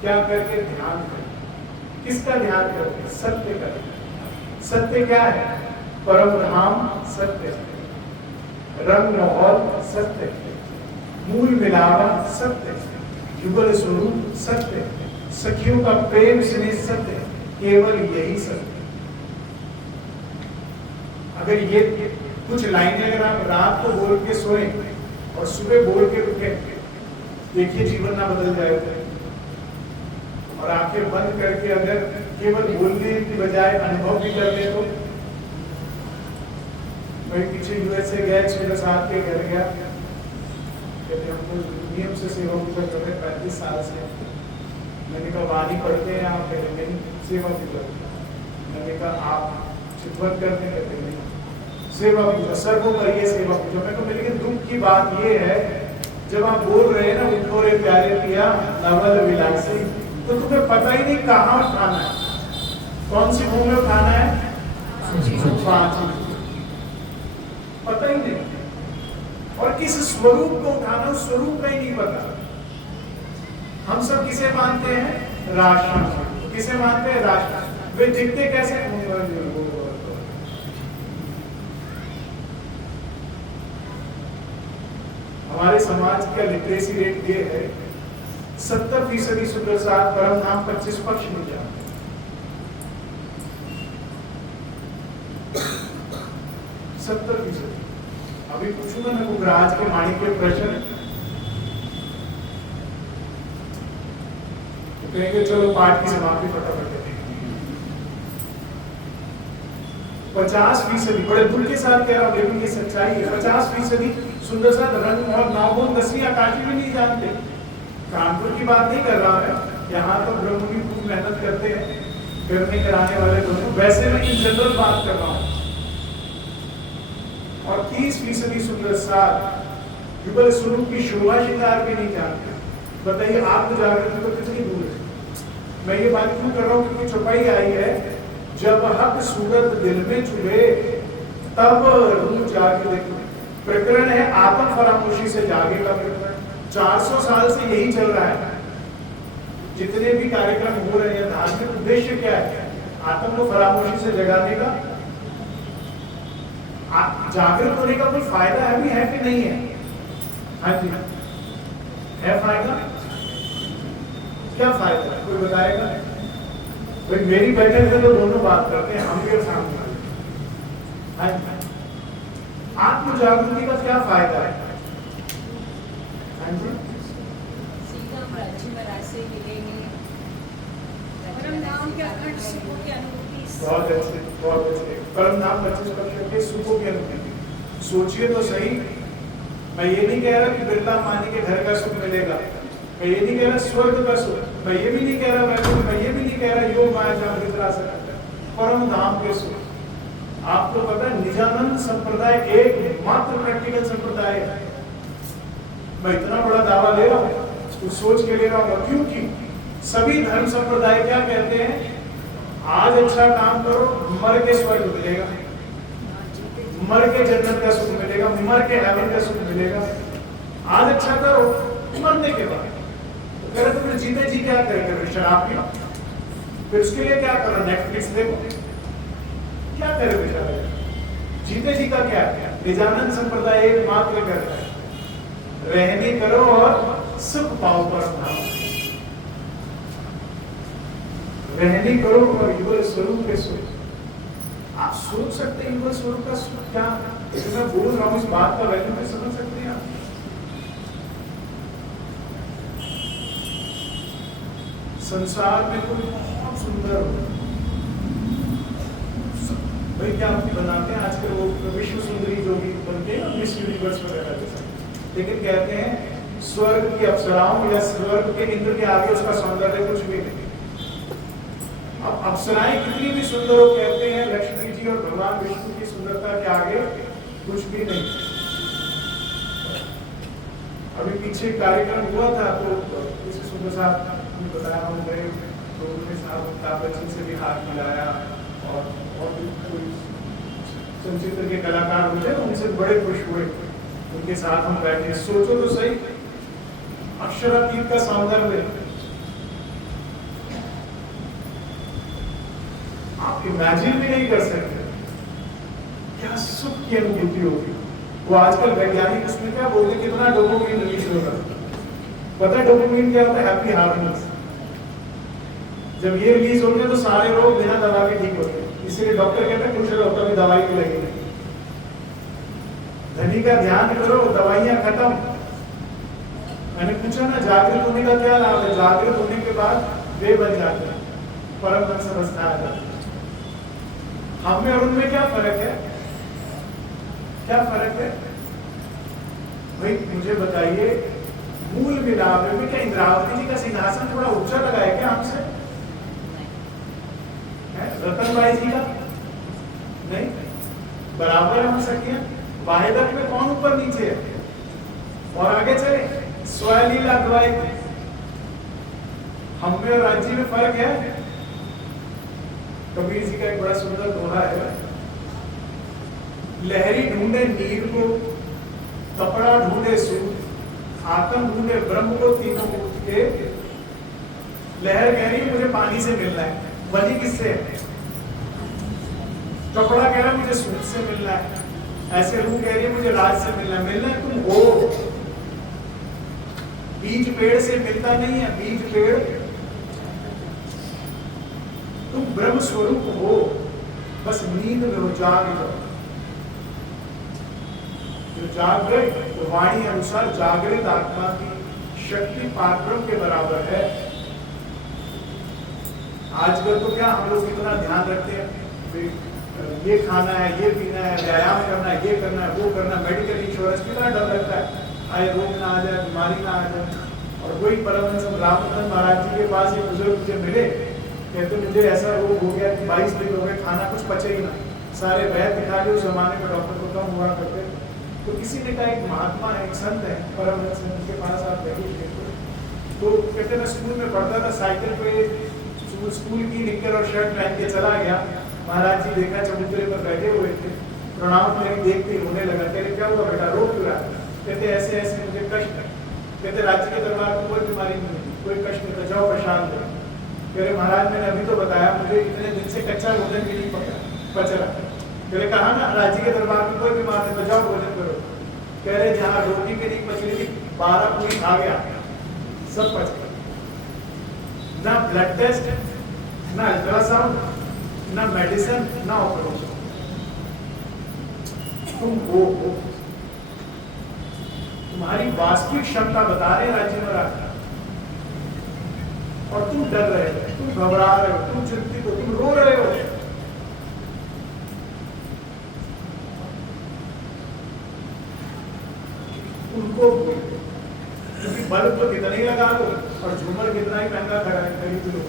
क्या करके? ध्यान करके। किसका ध्यान करके? सत्य करके। सत्य क्या है? परम धाम सत्य, रंग माहौल सत्य, मूल मिलावट सत्य, युगल स्वरूप सत्य, सखियों का प्रेम स्नेह सत्य, केवल यही सत्य। अगर ये कुछ लाइनें अगर आप रात को बोल के सोए और सुबह बोल के उठे, देखिए जीवन ना बदल जाएगा। और आंखें बंद करके अगर केवल बोलने की बजाय अनुभव भी कर ले तो। मैं पीछे यूएसए गया, सुबह साथ के घर गया, कहते हमको नियम से सेवा पूजा कर रहे 35 साल से। मैंने कहा वाणी पढ़ते हैं आप? कहते नहीं, सेवा पूजा। मैंने कहा आप चितवन करते? कहते नहीं, सेवा पूजा। सर्वोपरि सेवा पूजा। मैं कहूँ लेकिन दुख की बात ये है, जब आप बोल रहे हैं ना उठो रे प्यारे पिया नवल विलासी, तो तुम्हें पता ही नहीं कहाँ उठाना है, कौन सी मुंह में उठाना है, पता ही नहीं। और किस स्वरूप को उठाना, उस स्वरूप का ही नहीं पता। हम सब किसे मानते हैं? राष्ट्र। किसे मानते हैं? राष्ट्र। वे दिखते कैसे? हमारे समाज का लिटरेसी रेट ये है 70% सुंदर साथ परम नाम 25 पक्ष नहीं जानते। 70%। अभी पूछूंगा ना गुजरात के माणिक्य प्रश्न, तो कहेंगे चलो पाठ की समाप्ति फटाफट करें। 50%, बड़े दुख के साथ कह रहा हूं लेकिन ये सच्चाई है, 50% सुंदर सा रंग और नागोन 10वीं आकाशी भी नहीं जानते। कानपुर की बात नहीं कर रहा है, यहाँ तो ब्रह्म की खूब मेहनत करते हैं, करने कराने वाले दोनों। वैसे मैं इन जनरल बात कर रहा हूँ। और 30% सुंदर साथ युगल स्वरूप की शोभा शिकार भी नहीं जानते। बताइए आत्म जागृति तो कितनी दूर है। मैं ये बात क्यों कर रहा हूँ? क्योंकि चौपाई आई है, जब हक सूरत दिल में चुभे तब रूह जागे देखो। प्रकरण है आत्म फरामोशी से जागे का प्रकरण। 400 साल से यही चल रहा है। जितने भी कार्यक्रम हो रहे हैं, धार्मिक उद्देश्य क्या है? आत्म को फरामोशी से जगाने का। जागृत होने का कोई फायदा है भी है कि नहीं है? हाँ जी, है फायदा? क्या फायदा है? कोई बताएगा? भाई मेरी बैठक में तो दोनों बात करते हैं, हम भी और सामने वाले। हाँ जी, आत्म जागृति का क्या फायदा है? हाँ जी, सीधा राज्य में रास्ते मिलेंगे, परम नाम के अखंड सुखों की अनुभूति। बहुत अच्छे, बहुत अच्छे। परम नाम 25 पक्षों के सुखों की अनुभूति। सोचिए तो सही, मैं ये नहीं कह रहा कि बिरला मानी के घर का सुख मिलेगा, मैं ये नहीं कह रहा स्वर्ग का सुख, मैं ये भी नहीं कह रहा मैं ये भी नहीं कह रहा योग माया जागृत रास्ता, परम धाम के सुख। आपको पता है निजानंद संप्रदाय एकमात्र प्रैक्टिकल संप्रदाय है। मैं इतना बड़ा दावा ले रहा हूँ, तो सोच के ले रहा हूँ, क्योंकि सभी धर्म संप्रदाय क्या कहते हैं? आज अच्छा काम करो, मर के स्वर्ग मिलेगा, मर के जन्नत का सुख मिलेगा, मर के हेवन का सुख मिलेगा। आज अच्छा करो, मरने के बाद तो कह रहे तो फिर जीते जी क्या करेंगे? फिर शराब पियो, फिर उसके लिए क्या करो? नेटफ्लिक्स देखो, क्या करे बेचारे? जीते जी का क्या है? निजानंद संप्रदाय एकमात्र करता है, रहने करो और सुख पाओ परम धाम। रहने करो और युगल स्वरूप के सुख। आप सोच सकते हैं युगल स्वरूप का सुख क्या? मैं बोल रहा हूं इस बात का वैल्यू में समझ सकते हैं आप? संसार में कोई बहुत सुंदर हो, भाई क्या बनाते हैं आजकल वो विश्व सुंदरी जो भी बनते हैं मिस यूनिवर्स वगैरह जैसा, लेकिन कहते हैं स्वर्ग की अप्सराओं या स्वर्ग के इंद्र के आगे उसका सौंदर्य कुछ भी नहीं। अब अप्सराएं कितनी भी सुंदर हो, कहते हैं लक्ष्मी जी और भगवान विष्णु की सुंदरता के आगे कुछ भी नहीं। अभी पीछे कार्यक्रम हुआ था तो किसी सुंदर साहब ने बताया, हम गए तो उन्होंने साहब अमिताभ बच्चन से भी हाथ मिलाया और भी कोई चलचित्र के कलाकार होते हैं उनसे बड़े खुश हुए, उनके साथ हम बैठे। सोचो तो सही, अक्षरातीत का सौंदर्य आप इमेजिन भी नहीं कर सकते, क्या सुख की अनुभूति होगी। वो आजकल वैज्ञानिक उसमें क्या बोलते हैं, कितना डोपामिन रिलीज होगा। पता है डोपामिन क्या होता है? Happy hormones. जब ये रिलीज होते हैं तो सारे रोग बिना दवा के ठीक होते हैं, इसलिए डॉक्टर कहते हैं खुश रहो तभी दवाई भी लगेगी। धनी का ध्यान करो, दवाइयां खत्म। मैंने पूछा ना जागृत होने का क्या लाभ है? जागृत होने के बाद वे बन जाते हैं, परम हंस अवस्था आ जाती है। हम में और उनमें क्या फर्क है? क्या फर्क है भाई? मुझे बताइए, मूल मिलाप में क्या इंद्रावती जी का सिंहासन थोड़ा ऊंचा लगा है क्या हमसे? रतनबाई जी का नहीं, बराबर हम सकिया। वाहिदत में कौन ऊपर नीचे है? और आगे चले स्वलीला द्वैत, हम में और राज्य में फर्क है। कबीर जी का एक बड़ा सुंदर दोहा है, लहरी ढूंढे नीर को, कपड़ा ढूंढे सूत, आत्म ढूंढे ब्रह्म को, तीनों के। लहर कह रही है मुझे पानी से मिलना है, बनी किससे? कपड़ा कह रहा है मुझे सूत से मिलना है, ऐसे रूह कह रही है मुझे राज से मिलना है। मिलना है तुम हो, बीज पेड़ से मिलता नहीं है, बीज पेड़ तुम ब्रह्म स्वरूप हो, बस नींद में हो, जाग जाओ। जो जाग गए तो वाणी अनुसार जागृत आत्मा की शक्ति पारब्रह्म के बराबर है। आजकल तो क्या हम लोग इतना ध्यान रखते हैं, ये खाना है, ये पीना है, व्यायाम करना है, ये करना है, वो करना है, मेडिकल इंश्योरेंस, कितना डर लगता है आए रोग ना आ जाए, बीमारी ना आ जाए। और वही परमहंस रामचंद्र महाराज जी के पास ये बुजुर्ग मुझे मिले, कहते मुझे ऐसा रोग हो गया कि 22 दिन हो गए, खाना कुछ पचे ही ना, सारे वैद्य दिखा लिए, उस जमाने में डॉक्टर को कम हुआ करते। तो किसी ने कहा एक महात्मा है, एक संत है परमहंस, उनके पास आप बैठिए। तो कहते मैं स्कूल में पढ़ता था, साइकिल पे स्कूल की निक्कर और शर्ट पहन के चला गया। महाराज जी देखा चबूतरे पर बैठे हुए थे, प्रणाम करें, देखते होने लगा। कहते क्या हुआ बेटा, रो क्यों रहा? कहते ऐसे ऐसे मुझे कष्ट है। कहते राज्य के दरबार में कोई बीमारी नहीं, कोई कष्ट नहीं, तो जाओ प्रशांत करो। कह रहे महाराज मैंने अभी तो बताया, मुझे इतने दिन से कच्चा भोजन भी नहीं पच रहा। कह रहे कहा ना राज्य के दरबार में कोई बीमार नहीं, तो जाओ भोजन करो। कह रहे जहाँ रोटी भी नहीं पच रही थी, 12 पूरी खा गया, सब पच गया। ना ब्लड टेस्ट, ना अल्ट्रासाउंड, ना मेडिसिन, ना ऑपरेशन। तुम वो हो, तुम्हारी वास्तविक क्षमता बता रहे राज्य में रहा, और तुम डर रहे हो, तुम घबरा रहे हो, तुम चिंतित हो, तुम रो रहे हो। उनको क्योंकि बल्ब तो कितना ही लगा लो और झूमर कितना ही महंगा खरीद लो,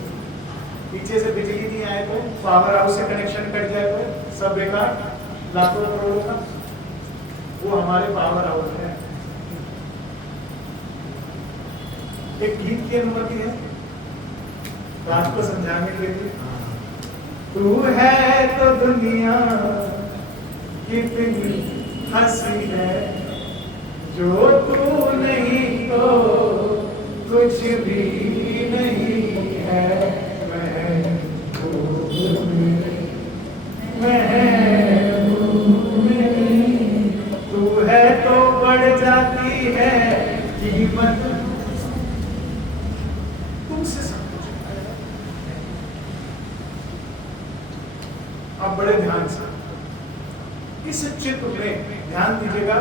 पीछे से बिजली नहीं आए तो, पावर हाउस से कनेक्शन कट जाए तो सब बेकार, लाखों करोड़ों का। वो हमारे पावर हाउस है। एक गीत की अनुमति है बात को समझाने के लिए। तू है तो दुनिया कितनी हंसी है, जो तू नहीं तो कुछ भी नहीं है। तू है तो बढ़ जाती है कीमत, तुमसे सब कुछ। अब बड़े ध्यान से इस चित्र में ध्यान दीजिएगा।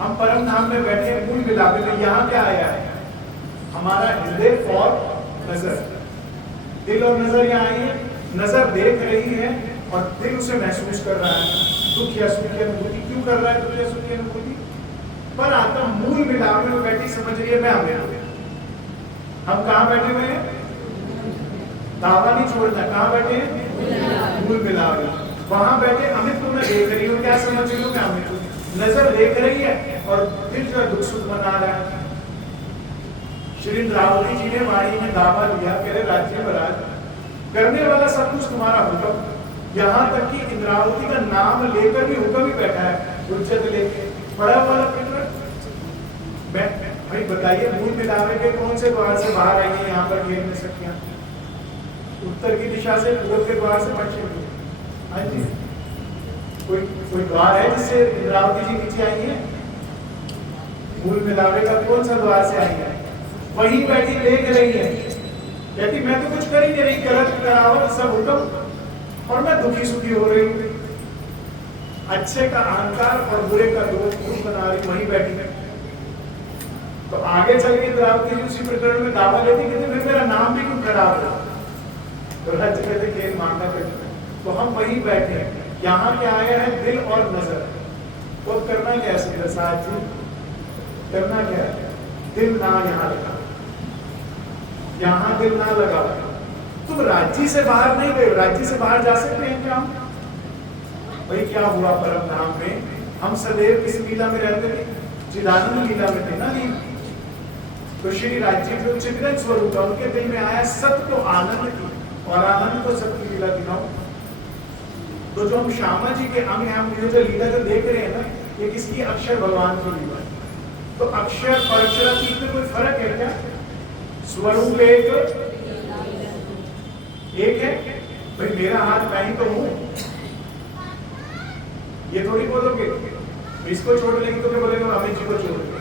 हम परम धाम में बैठे मूल विलापे में, यहाँ क्या आया है? हमारा हृदय और नजर, दिल और नजर यहाँ आई है। नजर देख रही है और दिल उसे महसूस कर रहा है दुख या सुख की अनुभूति। क्यों कर रहा है दुख या सुख की अनुभूति? पर आत्मा मूल मिलाप में बैठी समझ रही है मैं आ गया। हम कहाँ बैठे हुए हैं? दावा नहीं छोड़ना, कहाँ बैठे हैं? मूल मिलाप में। वहां बैठे अमित को मैं देख रही हूँ, क्या समझ रही हूँ मैं अमित हूँ, नजर देख रही है और दिल जो है दुख सुख मना रहा है। श्री इंद्रावती जी ने वाणी में दावा लिया, कह रहे राज्य महाराज करने वाला सब कुछ तुम्हारा हुक्म, यहाँ तक कि इंद्रावती का नाम लेकर भी हुक्म ही बैठा है उज्जत लेके बड़ा वाला पितर। भाई बताइए मूल मिलावे के कौन से द्वार से बाहर आई है यहाँ पर खेल में सखियां? उत्तर की दिशा से, पूर्व के द्वार से, पश्चिम की। हाँ जी, कोई द्वार है जिससे इंद्रावती जी नीचे आई है? मूल मिलावे का कौन सा द्वार से आई है? वही बैठी देख रही है, कहती मैं तो कुछ कर ही नहीं रही, करत करावत सब हुक्म और मैं दुखी सुखी हो रही हूँ। अच्छे का अहंकार और बुरे का दोष बना रही, वही बैठी है। तो आगे चल के इंद्रावती जी उसी प्रकरण में दावा लेती, कहते फिर मेरा नाम भी क्यों खराब है? तो राज्य कहते खेल मांगा करते। तो हम वही बैठे हैं, यहाँ क्या आया है? दिल और नजर। तो करना क्या है सुप्रसाद जी? करना क्या है? दिल ना यहाँ लगा, यहाँ दिल ना लगा। तुम राज्य से बाहर नहीं गए, राज्य से बाहर जा सकते हैं क्या हम? भाई क्या हुआ परम धाम में? हम सदैव किस लीला में रहते थे? चिदानंद लीला में थे ना। तो श्री राज्य जो चित्रण स्वरूप है उनके दिल में आया सत्य को आनंद की और आनंद को सत्य की लीला दिखाओ। तो जो हम श्यामा जी के अंग हम जो लीला जो देख रहे हैं ना, ये किसकी? अक्षर भगवान की लीला। तो अक्षर और अक्षरातीत में कोई फर्क है क्या? स्वरूप एक है। भाई मेरा हाथ मैं ही तो हूं, ये थोड़ी बोलोगे इसको छोड़ लेंगे तो क्या बोलेंगे अमित जी को छोड़ देंगे।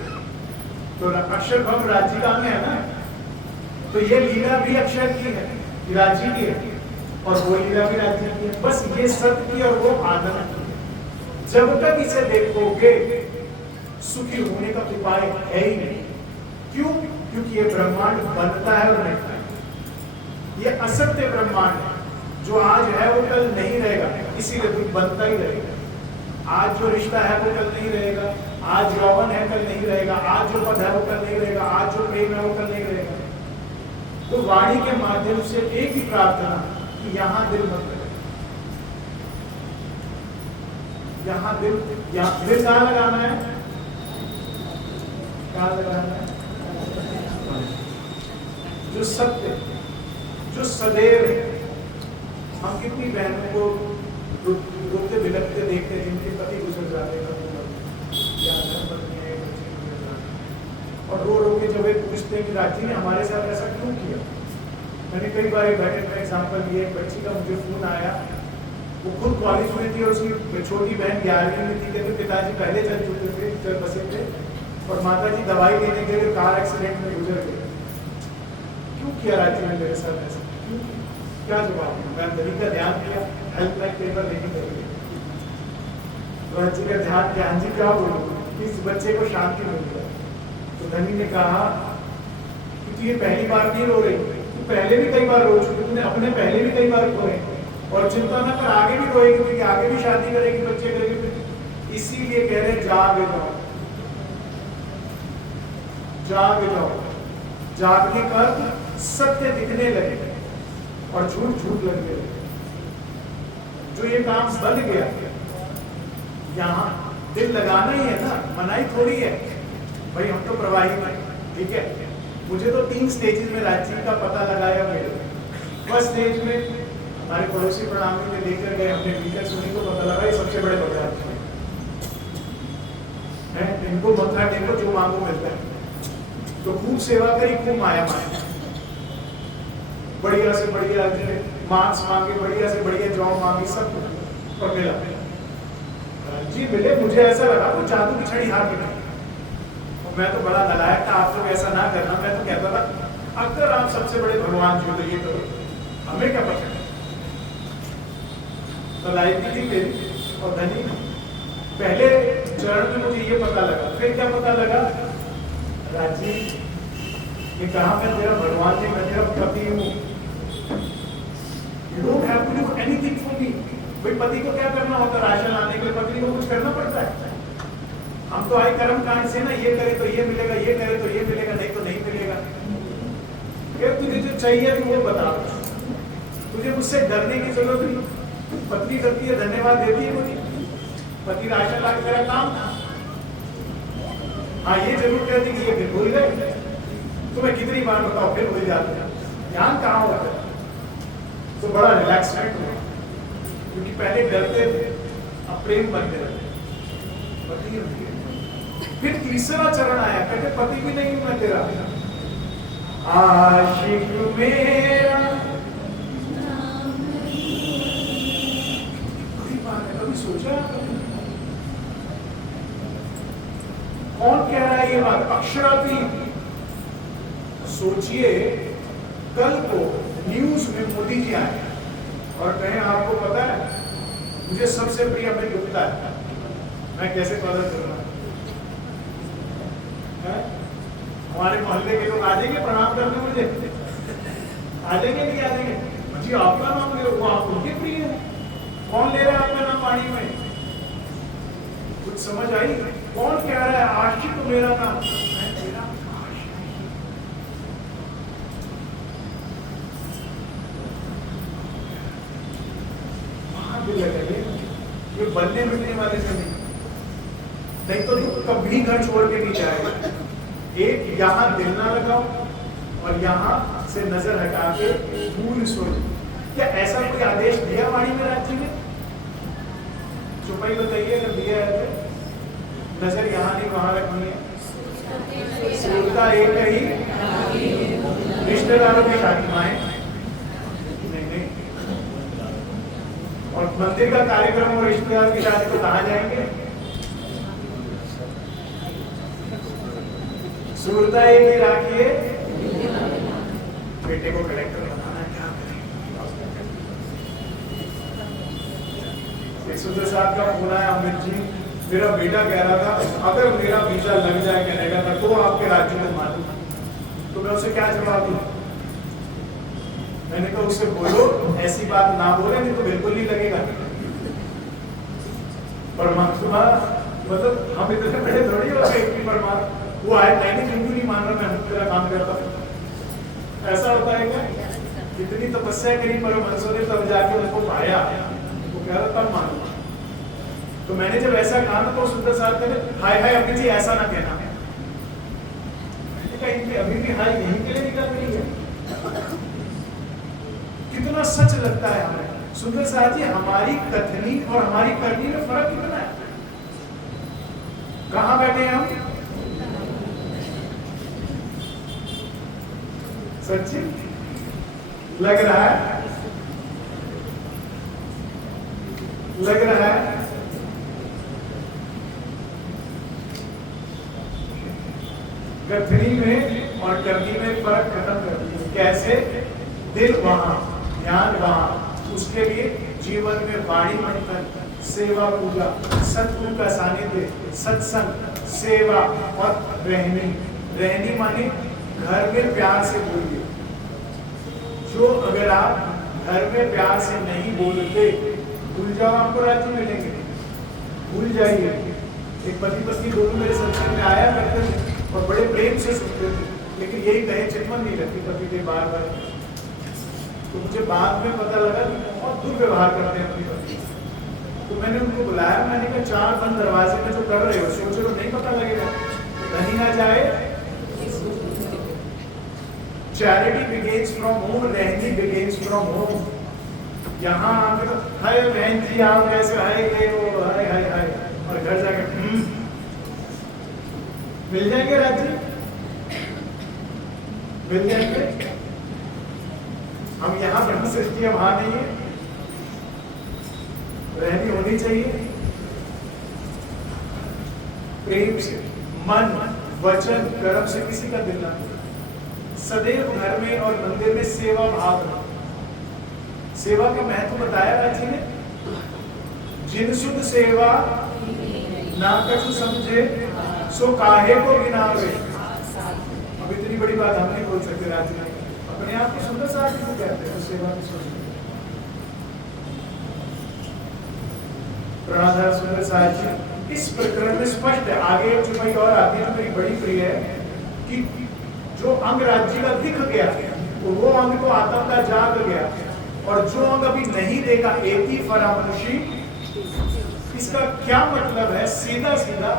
तो अक्षर भव राज्य का अंग है ना, तो ये लीला भी अक्षर की है, राज्य की है, और वो लीला भी राज्य की है। बस ये सत्य की और वो आनंद की है। जब तक इसे देखोगे सुखी होने का उपाय है ही नहीं। क्यों? क्योंकि ये ब्रह्मांड बनता है और मिटता है। ये असत्य ब्रह्मांड है, जो आज है वो कल नहीं रहेगा, इसीलिए दुख बनता ही रहेगा। आज जो रिश्ता है वो कल नहीं रहेगा, आज यौवन है कल नहीं रहेगा, आज जो पद है वो कल नहीं रहेगा, आज जो प्रेम है वो कल नहीं रहेगा। तो वाणी के माध्यम से एक ही प्रार्थना कि यहाँ दिल मत लगे, यहाँ दिल कहाँ लगाना है? कहाँ लगाना है? जो सत्य, जो सदैव है। हम कितनी बहनों को रोते बिलखते देखते हैं जिनके पति गुजर जाते हैं और रो रो के जब वे पूछते हैं कि राजी ने हमारे साथ ऐसा क्यों किया। मैंने कई बार बैठक में एग्जाम्पल लिए, एक बच्ची का मुझे फोन आया, वो खुद कॉलेज में थी और उसकी छोटी बहन 11वीं में थी। कहते पिताजी पहले चल चुके थे, चल बसे थे, और माता जी दवाई लेने के लिए कार एक्सीडेंट में गुजर गए। क्यों किया राजी ने मेरे साथ ऐसा? क्यों? क्या जवाब? मैं धनी का ध्यान किया, हेल्पलाइन पेपर लेके गई। राजी का ध्यान, ध्यान जी क्या बोलूँ, इस बच्चे को शांति मिल गया। तो धनी ने कहा कि तू ये पहली बार नहीं रो रही, तू पहले भी कई बार रो चुकी, तूने अपने पहले भी कई बार रोए, और चिंता न कर आगे भी रोएगी, क्योंकि आगे भी शादी करेगी, बच्चे करेगी। इसीलिए कह रहे जाग जाओ, जाग जाओ। जागने का सत्य दिखने लगे और झूठ झूठ लगने लगे। जो ये काम बन गया, यहाँ दिल लगाना ही है ना, मनाई थोड़ी है। भाई हम तो प्रवाहित हैं, ठीक है। मुझे तो 3 स्टेजेस में राज्य का पता लगाया मेरे। फर्स्ट स्टेज में हमारे पड़ोसी प्रणामी में लेकर गए, हमने मीटर सुनी तो पता लगा ये सबसे बड़े बकरार हैं, इनको मक्खा टेको जो मांगो मिलता है। तो खूब सेवा करी, खूब माया माया, बढ़िया से बढ़िया मांस मांगे, बढ़िया से बढ़िया जॉब मांगी, सब और मिला जी मिले। मुझे ऐसा लगा वो जादू की छड़ी हाथ में, और मैं तो बड़ा नालायक था, आप लोग ऐसा ना करना। मैं तो कहता था अगर आप सबसे बड़े भगवान जी तो ये करो, हमें क्या पता। तो लाइफ थी मेरी और धनी। पहले चरण में मुझे ये पता लगा, फिर क्या पता लगा, राजीव ये कहा मैं तेरा भगवान नहीं, मैं तेरा पति हूँ। You don't have to do anything for me. भाई पति को क्या करना होता है? राशन लाने के लिए पत्नी को कुछ करना पड़ता है। हम तो आए कर्म कांड से ना, ये करे तो ये मिलेगा, ये करे तो ये मिलेगा, नहीं तो नहीं मिलेगा। फिर तुझे जो चाहिए तू वो बता, तुझे मुझसे डरने की जरूरत नहीं। पत्नी करती है, धन्यवाद देती है मुझे, पति राशन ला के तेरा काम। हाँ ये जरूर कहती कि ये फिर भूल गए, तो मैं कितनी बार बताऊं फिर भूल जाते हैं। ध्यान कहाँ होता है? तो बड़ा रिलैक्समेंट हुआ, क्योंकि पहले डरते थे, अब प्रेम बनते रहते। फिर तीसरा चरण आया, कहते पति भी नहीं मैं तेरा आशिक मेरा। कभी सोचा कौन कह रहा है ये बात? अक्षरातीत। सोचिए कल को न्यूज में मोदी जी आए और कहें आपको पता है मुझे सबसे प्रिय अमित गुप्ता है, मैं कैसे पता चल रहा है? हमारे मोहल्ले के लोग आ जाएंगे प्रणाम करने मुझे, आ जाएंगे नहीं आ जाएंगे? जी आपका नाम ले, वो आप उनके प्रिय हैं, कौन ले रहा है आपका नाम पानी में? कुछ समझ आई? कौन कह रहा है आशिक मेरा नाम? मैं तेरा आशिक। वहां दिल लगे, ये बनने मिलने वाले से नहीं तो कभी घर छोड़ के नहीं जाएगा। एक यहाँ दिल ना लगाओ और यहाँ से नजर हटा के भूल सुन। क्या ऐसा कोई आदेश दिया वाणी में राज्य में? चुपाई बताइए अगर दिया है तो। नजर यहाँ नहीं वहां रखनी है। सूरता एक ही, रिश्तेदारों की शादी माए नहीं। और मंदिर का कार्यक्रम और रिश्तेदार की शादी को कहाँ जाएंगे? सूरता एक ही राखिए, बेटे को कलेक्टर बनाना क्या करें? एक सुंदर साहब का फोन आया, अमित जी मेरा बेटा कह रहा था अगर मेरा वीजा लग जाए कनाडा का तो आपके राज्य में मालूम। तो मैं उसे क्या जवाब दूं? मैंने कहा उससे बोलो ऐसी बात ना बोले, नहीं तो बिल्कुल नहीं लगेगा। परमात्मा मतलब हम इतने बड़े थोड़ी हो गए कि परमात्मा वो आए मैंने क्यों नहीं मान रहा, मैं तेरा काम करता हूँ। ऐसा होता है क्या? इतनी तपस्या करी परमहंसों ने तब जाके उनको पाया, वो कह रहा तब मानूंगा। तो मैंने जब ऐसा कहा तो सुंदर साहब कहते हाय हाय अभी जी ऐसा ना कहना। मैंने कहा इनके अभी भी हाय यहीं के लिए निकल रही है। कितना सच लगता है हमें। सुंदर साहब जी हमारी कथनी और हमारी करनी में फर्क कितना है? कहाँ बैठे हैं हम? सच्ची लग रहा है, लग रहा है। कथनी में और करनी में फर्क खत्म कर दिया। कैसे? दिल वहां, ध्यान वहां। उसके लिए जीवन में वाणी मंथन, सेवा पूजा, सतगुरु का सानिध्य, सत्संग, सेवा और रहनी। रहनी माने घर में प्यार से बोलिए। जो अगर आप घर में प्यार से नहीं बोलते, भूल जाओ आपको राज्य मिलेंगे, भूल जाइए। एक पति पत्नी दोनों मेरे सत्संग में आया करते थे और बड़े प्रेम से सुनते थे, लेकिन यही कहे चितवन नहीं रखती पति के बार बार। तो मुझे बाद में पता लगा कि बहुत दुर्व्यवहार करते हैं अपनी पत्नी। तो मैंने उनको बुलाया, मैंने कहा चार बंद दरवाजे में जो कर रहे हो सोचो तो नहीं पता लगेगा, कहीं ना जाए। चैरिटी बिगिंस फ्रॉम होम, रहनी बिगिंस फ्रॉम होम। यहाँ आके तो हाय बहन जी आप कैसे, हाय ये वो, हाय हाय हाय, और घर जाके मिल जाएंगे राज्य, मिल जाएंगे। हम यहाँ ब्रह्म सृष्टि है, वहां नहीं है। रहनी होनी चाहिए प्रेम से, मन वचन कर्म से किसी का दिल ना। सदैव घर में और मंदिर में सेवा भाव रहा। सेवा का महत्व बताया राज्य ने। जिन सुध सेवा ना कछु समझे सो काहे को गिनावे। अब इतनी बड़ी बात हम नहीं बोल सकते राज्य में, अपने आप की सुंदर साथ क्यों कहते हैं सेवा की सुंदर। प्रणधार सुंदर साहब जी, इस प्रकरण में स्पष्ट है। आगे एक चुपाई और आती है जो मेरी बड़ी प्रिय है कि जो अंग राज्य का दिख गया वो अंग तो आत्मा का जाग गया, और जो अंग अभी नहीं देखा एति फरामनुषी, इसका क्या मतलब है? सीधा सीधा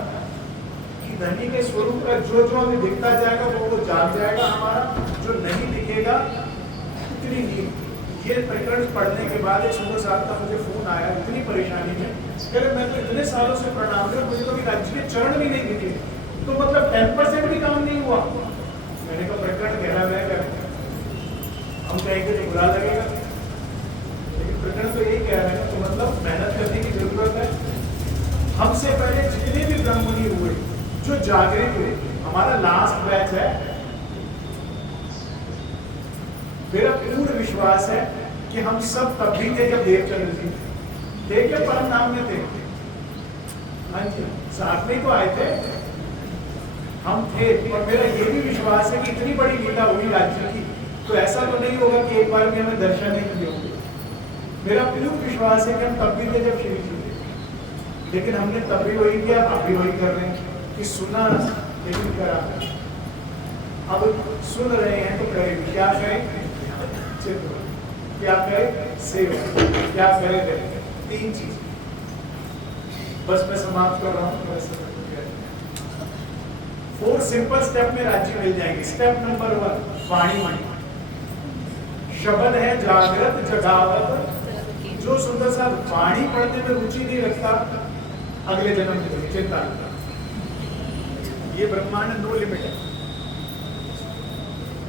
कि धनी के स्वरूप का जो जो हमें दिखता जाएगा वो जाग जाएगा हमारा, जो नहीं दिखेगा उतनी नहीं। ये प्रकरण पढ़ने के बाद एक सुबह साहब का मुझे फोन आया, इतनी परेशानी में, कह रहे मैं तो इतने सालों से प्रणाम कर, मुझे तो राज्य के चरण भी नहीं दिखे, तो मतलब 10% भी काम नहीं हुआ। मैंने कहा प्रकरण कह रहा है, हम कहेंगे तो बुरा लगेगा, लेकिन प्रकरण तो यही कह रहे हैं, तो मतलब मेहनत करने की जरूरत है। हमसे पहले जितने भी ब्रह्ममुनि हुए जो जागृत हुए, हमारा लास्ट बैच है, मेरा पूर्ण विश्वास है कि हम सब तब भी थे जब देवचंद्र जी थे क्या परम नाम में थे। हाँ जी, साथ में तो आए थे, हम थे। और मेरा ये भी विश्वास है कि इतनी बड़ी लीला हुई राज्य की, तो ऐसा तो नहीं होगा कि एक बार भी हमें दर्शन नहीं दिए होंगे। मेरा पूर्ण विश्वास है कि हम तब भी थे जब श्री जी थे, लेकिन हमने तब भी वही किया, अब भी वही कर रहे हैं कि सुना लेकिन करा। अब सुन रहे हैं तो करें, क्या करें? क्या करें? सेवा। क्या करें? 3 चीज। बस मैं समाप्त कर रहा हूँ। 4 सिंपल स्टेप में राज्य मिल जाएंगे। स्टेप नंबर 1 वाणी मणि, शब्द है जागृत जगावत। जो सुंदर सा वाणी पढ़ने में रुचि नहीं रखता, अगले जन्म की चिंता। ये ब्रह्मांड नो लिमिट है,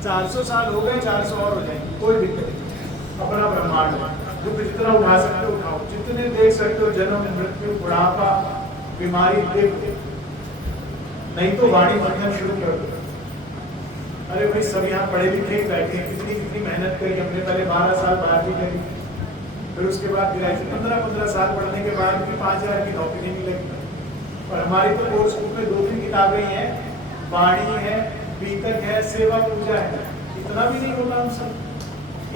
400 साल हो गए, 400 और हो जाएंगे, कोई दिक्कत नहीं। अपना ब्रह्मांड जो जितना उठा सकते हो उठाओ, जितने देख सकते हो, जन्म मृत्यु बुढ़ापा बीमारी देख, नहीं तो वाणी मंथन शुरू कर दो। अरे भाई सब यहाँ पढ़े लिखे बैठे हैं, कितनी कितनी मेहनत करी हमने, पहले 12 साल बाहर भी करी, फिर उसके बाद ग्रेजुएट 15 साल पढ़ने के बाद भी 5000 की नौकरी नहीं लगी। और हमारी तो कोर्स बुक में 2-3 किताबें हैं, वाणी है, बीतक है, सेवा पूजा है, इतना भी नहीं होता हम सब।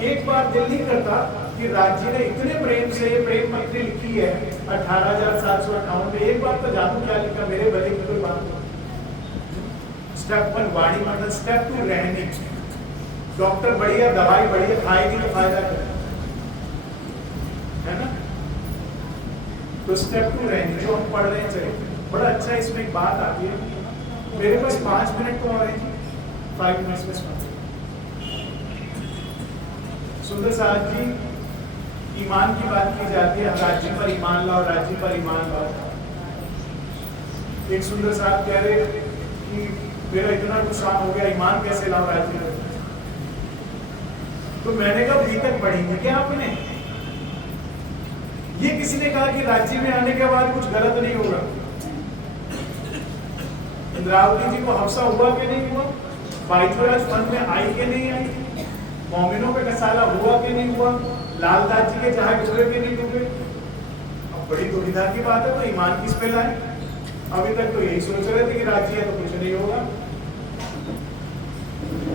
एक बार दिल नहीं करता कि राज्य ने इतने प्रेम से ये प्रेम पत्री लिखी है 18,758 में, एक बार तो जानू क्या लिखा, मेरे भले की कोई बात नहीं। स्टेप 1 वाणी मंडल। स्टेप 2 रहनी। डॉक्टर बढ़िया, दवाई बढ़िया, खाएगी तो फायदा करेगा, है ना? तो स्टेप 2 रहनी, जो हम पढ़ रहे हैं चलिए। बड़ा अच्छा इसमें एक बात आती है, मेरे पास 5 मिनट तो और है, 5 मिनट्स में सुनते। सुंदर साहब जी, ईमान की बात की जाती है, राज्य पर ईमान लाओ, राज्य पर ईमान लाओ। एक सुंदर साहब कह रहे कि मेरा इतना नुकसान हो गया, ईमान कैसे लाओ राज्य पर? तो मैंने कहा अभी तक पढ़ी क्या आपने? ये किसी ने कहा कि राज्य में आने के बाद कुछ गलत नहीं होगा? इंद्रावती जी को हफ्सा हुआ कि नहीं हुआ? बाइजवराज फन में आई कि नहीं आई? मोमिनों पे कसाला हुआ कि नहीं हुआ? लालदास जी के जहां डूबे कि नहीं डूबे? अब बड़ी दुविधा की बात है, तो ईमान किस पे लाए? अभी तक तो यही सोच रहे थे कि राज्य है तो कुछ नहीं होगा।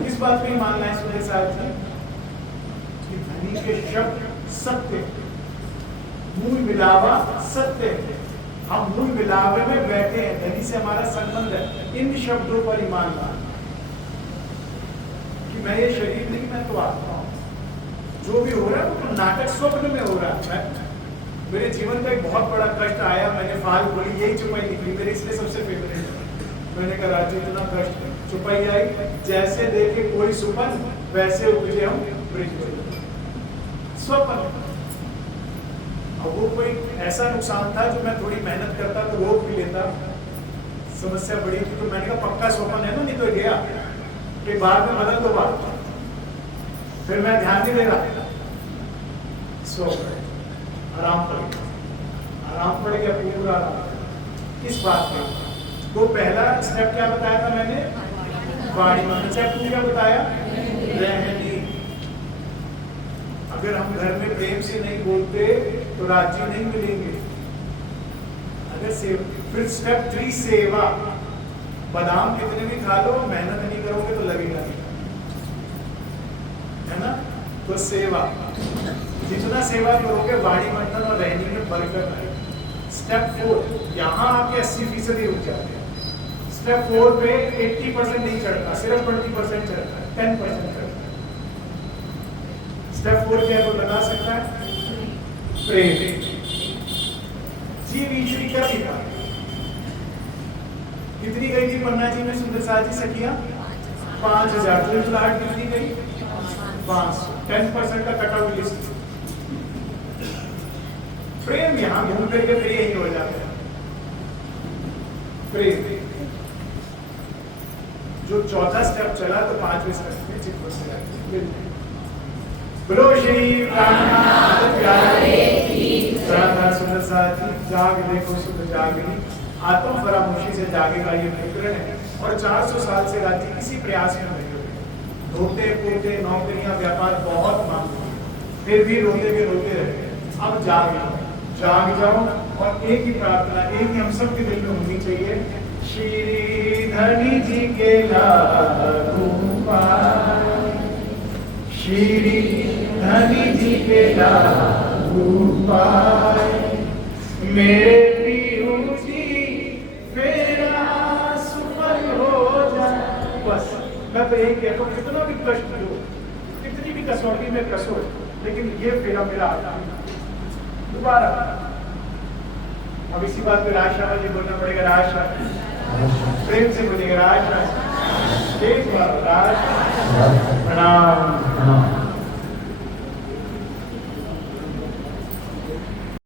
किस बात पे ईमान लाए सुने साहब जी? कि धनी के शब्द सत्य, मूल मिलावा सत्य। हम मूल मिलावे में बैठे हैं, धनी से हमारा संबंध है। इन शब्दों पर ईमान ला कि मैं ये शरीर नहीं, मैं तो आत्मा हूं। जो भी हो रहा है वो तो नाटक स्वप्न में हो रहा है। मेरे जीवन का एक बहुत बड़ा कष्ट आया, मैंने फाल बोली, यही चुपाई निकली मेरी, इसलिए सबसे फेवरेट है। मैंने कहा राज्य इतना कष्ट, चुपाई आई, जैसे देखे कोई सुपन वैसे उपजे हम ब्रिज स्वप्न। अब वो कोई ऐसा नुकसान था जो मैं थोड़ी मेहनत करता तो रोक भी लेता, समस्या बड़ी थी, तो मैंने कहा पक्का स्वप्न है ना, नहीं तो गया कि बाद में बदल दो बात। फिर मैं ध्यान नहीं दे रहा, सो आराम पड़ गया, आराम पड़ गया, पूरा आराम। किस बात पे? तो पहला स्टेप क्या बताया था मैंने? वाणी मंत्र। स्टेप 2 क्या बताया? रहनी। अगर हम घर में प्रेम से नहीं बोलते तो राज्य नहीं मिलेंगे। अगर फिर स्टेप 3 सेवा। बादाम कितने भी खा लो, मेहनत नहीं करोगे तो लगेगा नहीं, है ना? तो सेवा, जितना सेवा करोगे वाणी मंथन और रहनी में बरकत आएगी। स्टेप 4 यहाँ आके 80% रुक जाते हैं। स्टेप 4 पे 80% नहीं चढ़ता, सिर्फ 20% चढ़ता है, 10% चढ़ता है। स्टेप 4 क्या कोई बता सकता है? प्रेम। जीव ईश्वरी क्या सीखा? कितनी गई थी पन्ना जी में सुंदर साथ जी सखिया? 5000। तुलहट कितनी गई? 500। 10% का कटा हुई लिस्ट। प्रेम यहाँ घूम करके फिर यही हो जाता है। प्रेम जो चौथा स्टेप चला तो 5वें स्टेप में चित्त से मिलते हैं। बोलो श्री रामनाथ प्यारे की राधा सुंदर साथी। जाग देखो सुख जागनी, आत्म फरामोशी से जागेगा ये प्रकरण है। और 400 साल से राज्य किसी प्रयास में नहीं हुए। धोते पोते नौकरियां व्यापार बहुत मांगते हैं, फिर भी रोते के रोते रहते। अब जाग जाओ और एक ही प्रार्थना, एक ही हम सब के दिल में होनी चाहिए, श्री धनी जी के लागू पाए, श्री धनी जी के लागू पाए, मेरे पीहू जी फेरा सुफल हो जाए। बस मैं तो यही कहता हूँ, कितना भी कष्ट हो, कितनी भी कसौटी में कसो, लेकिन ये फेरा मेरा आता है दोबारा। अब इसी बात पे राज शर्मा जी बोलना पड़ेगा। राज प्रेम से बोलेगा राज। एक बार राज प्रणाम।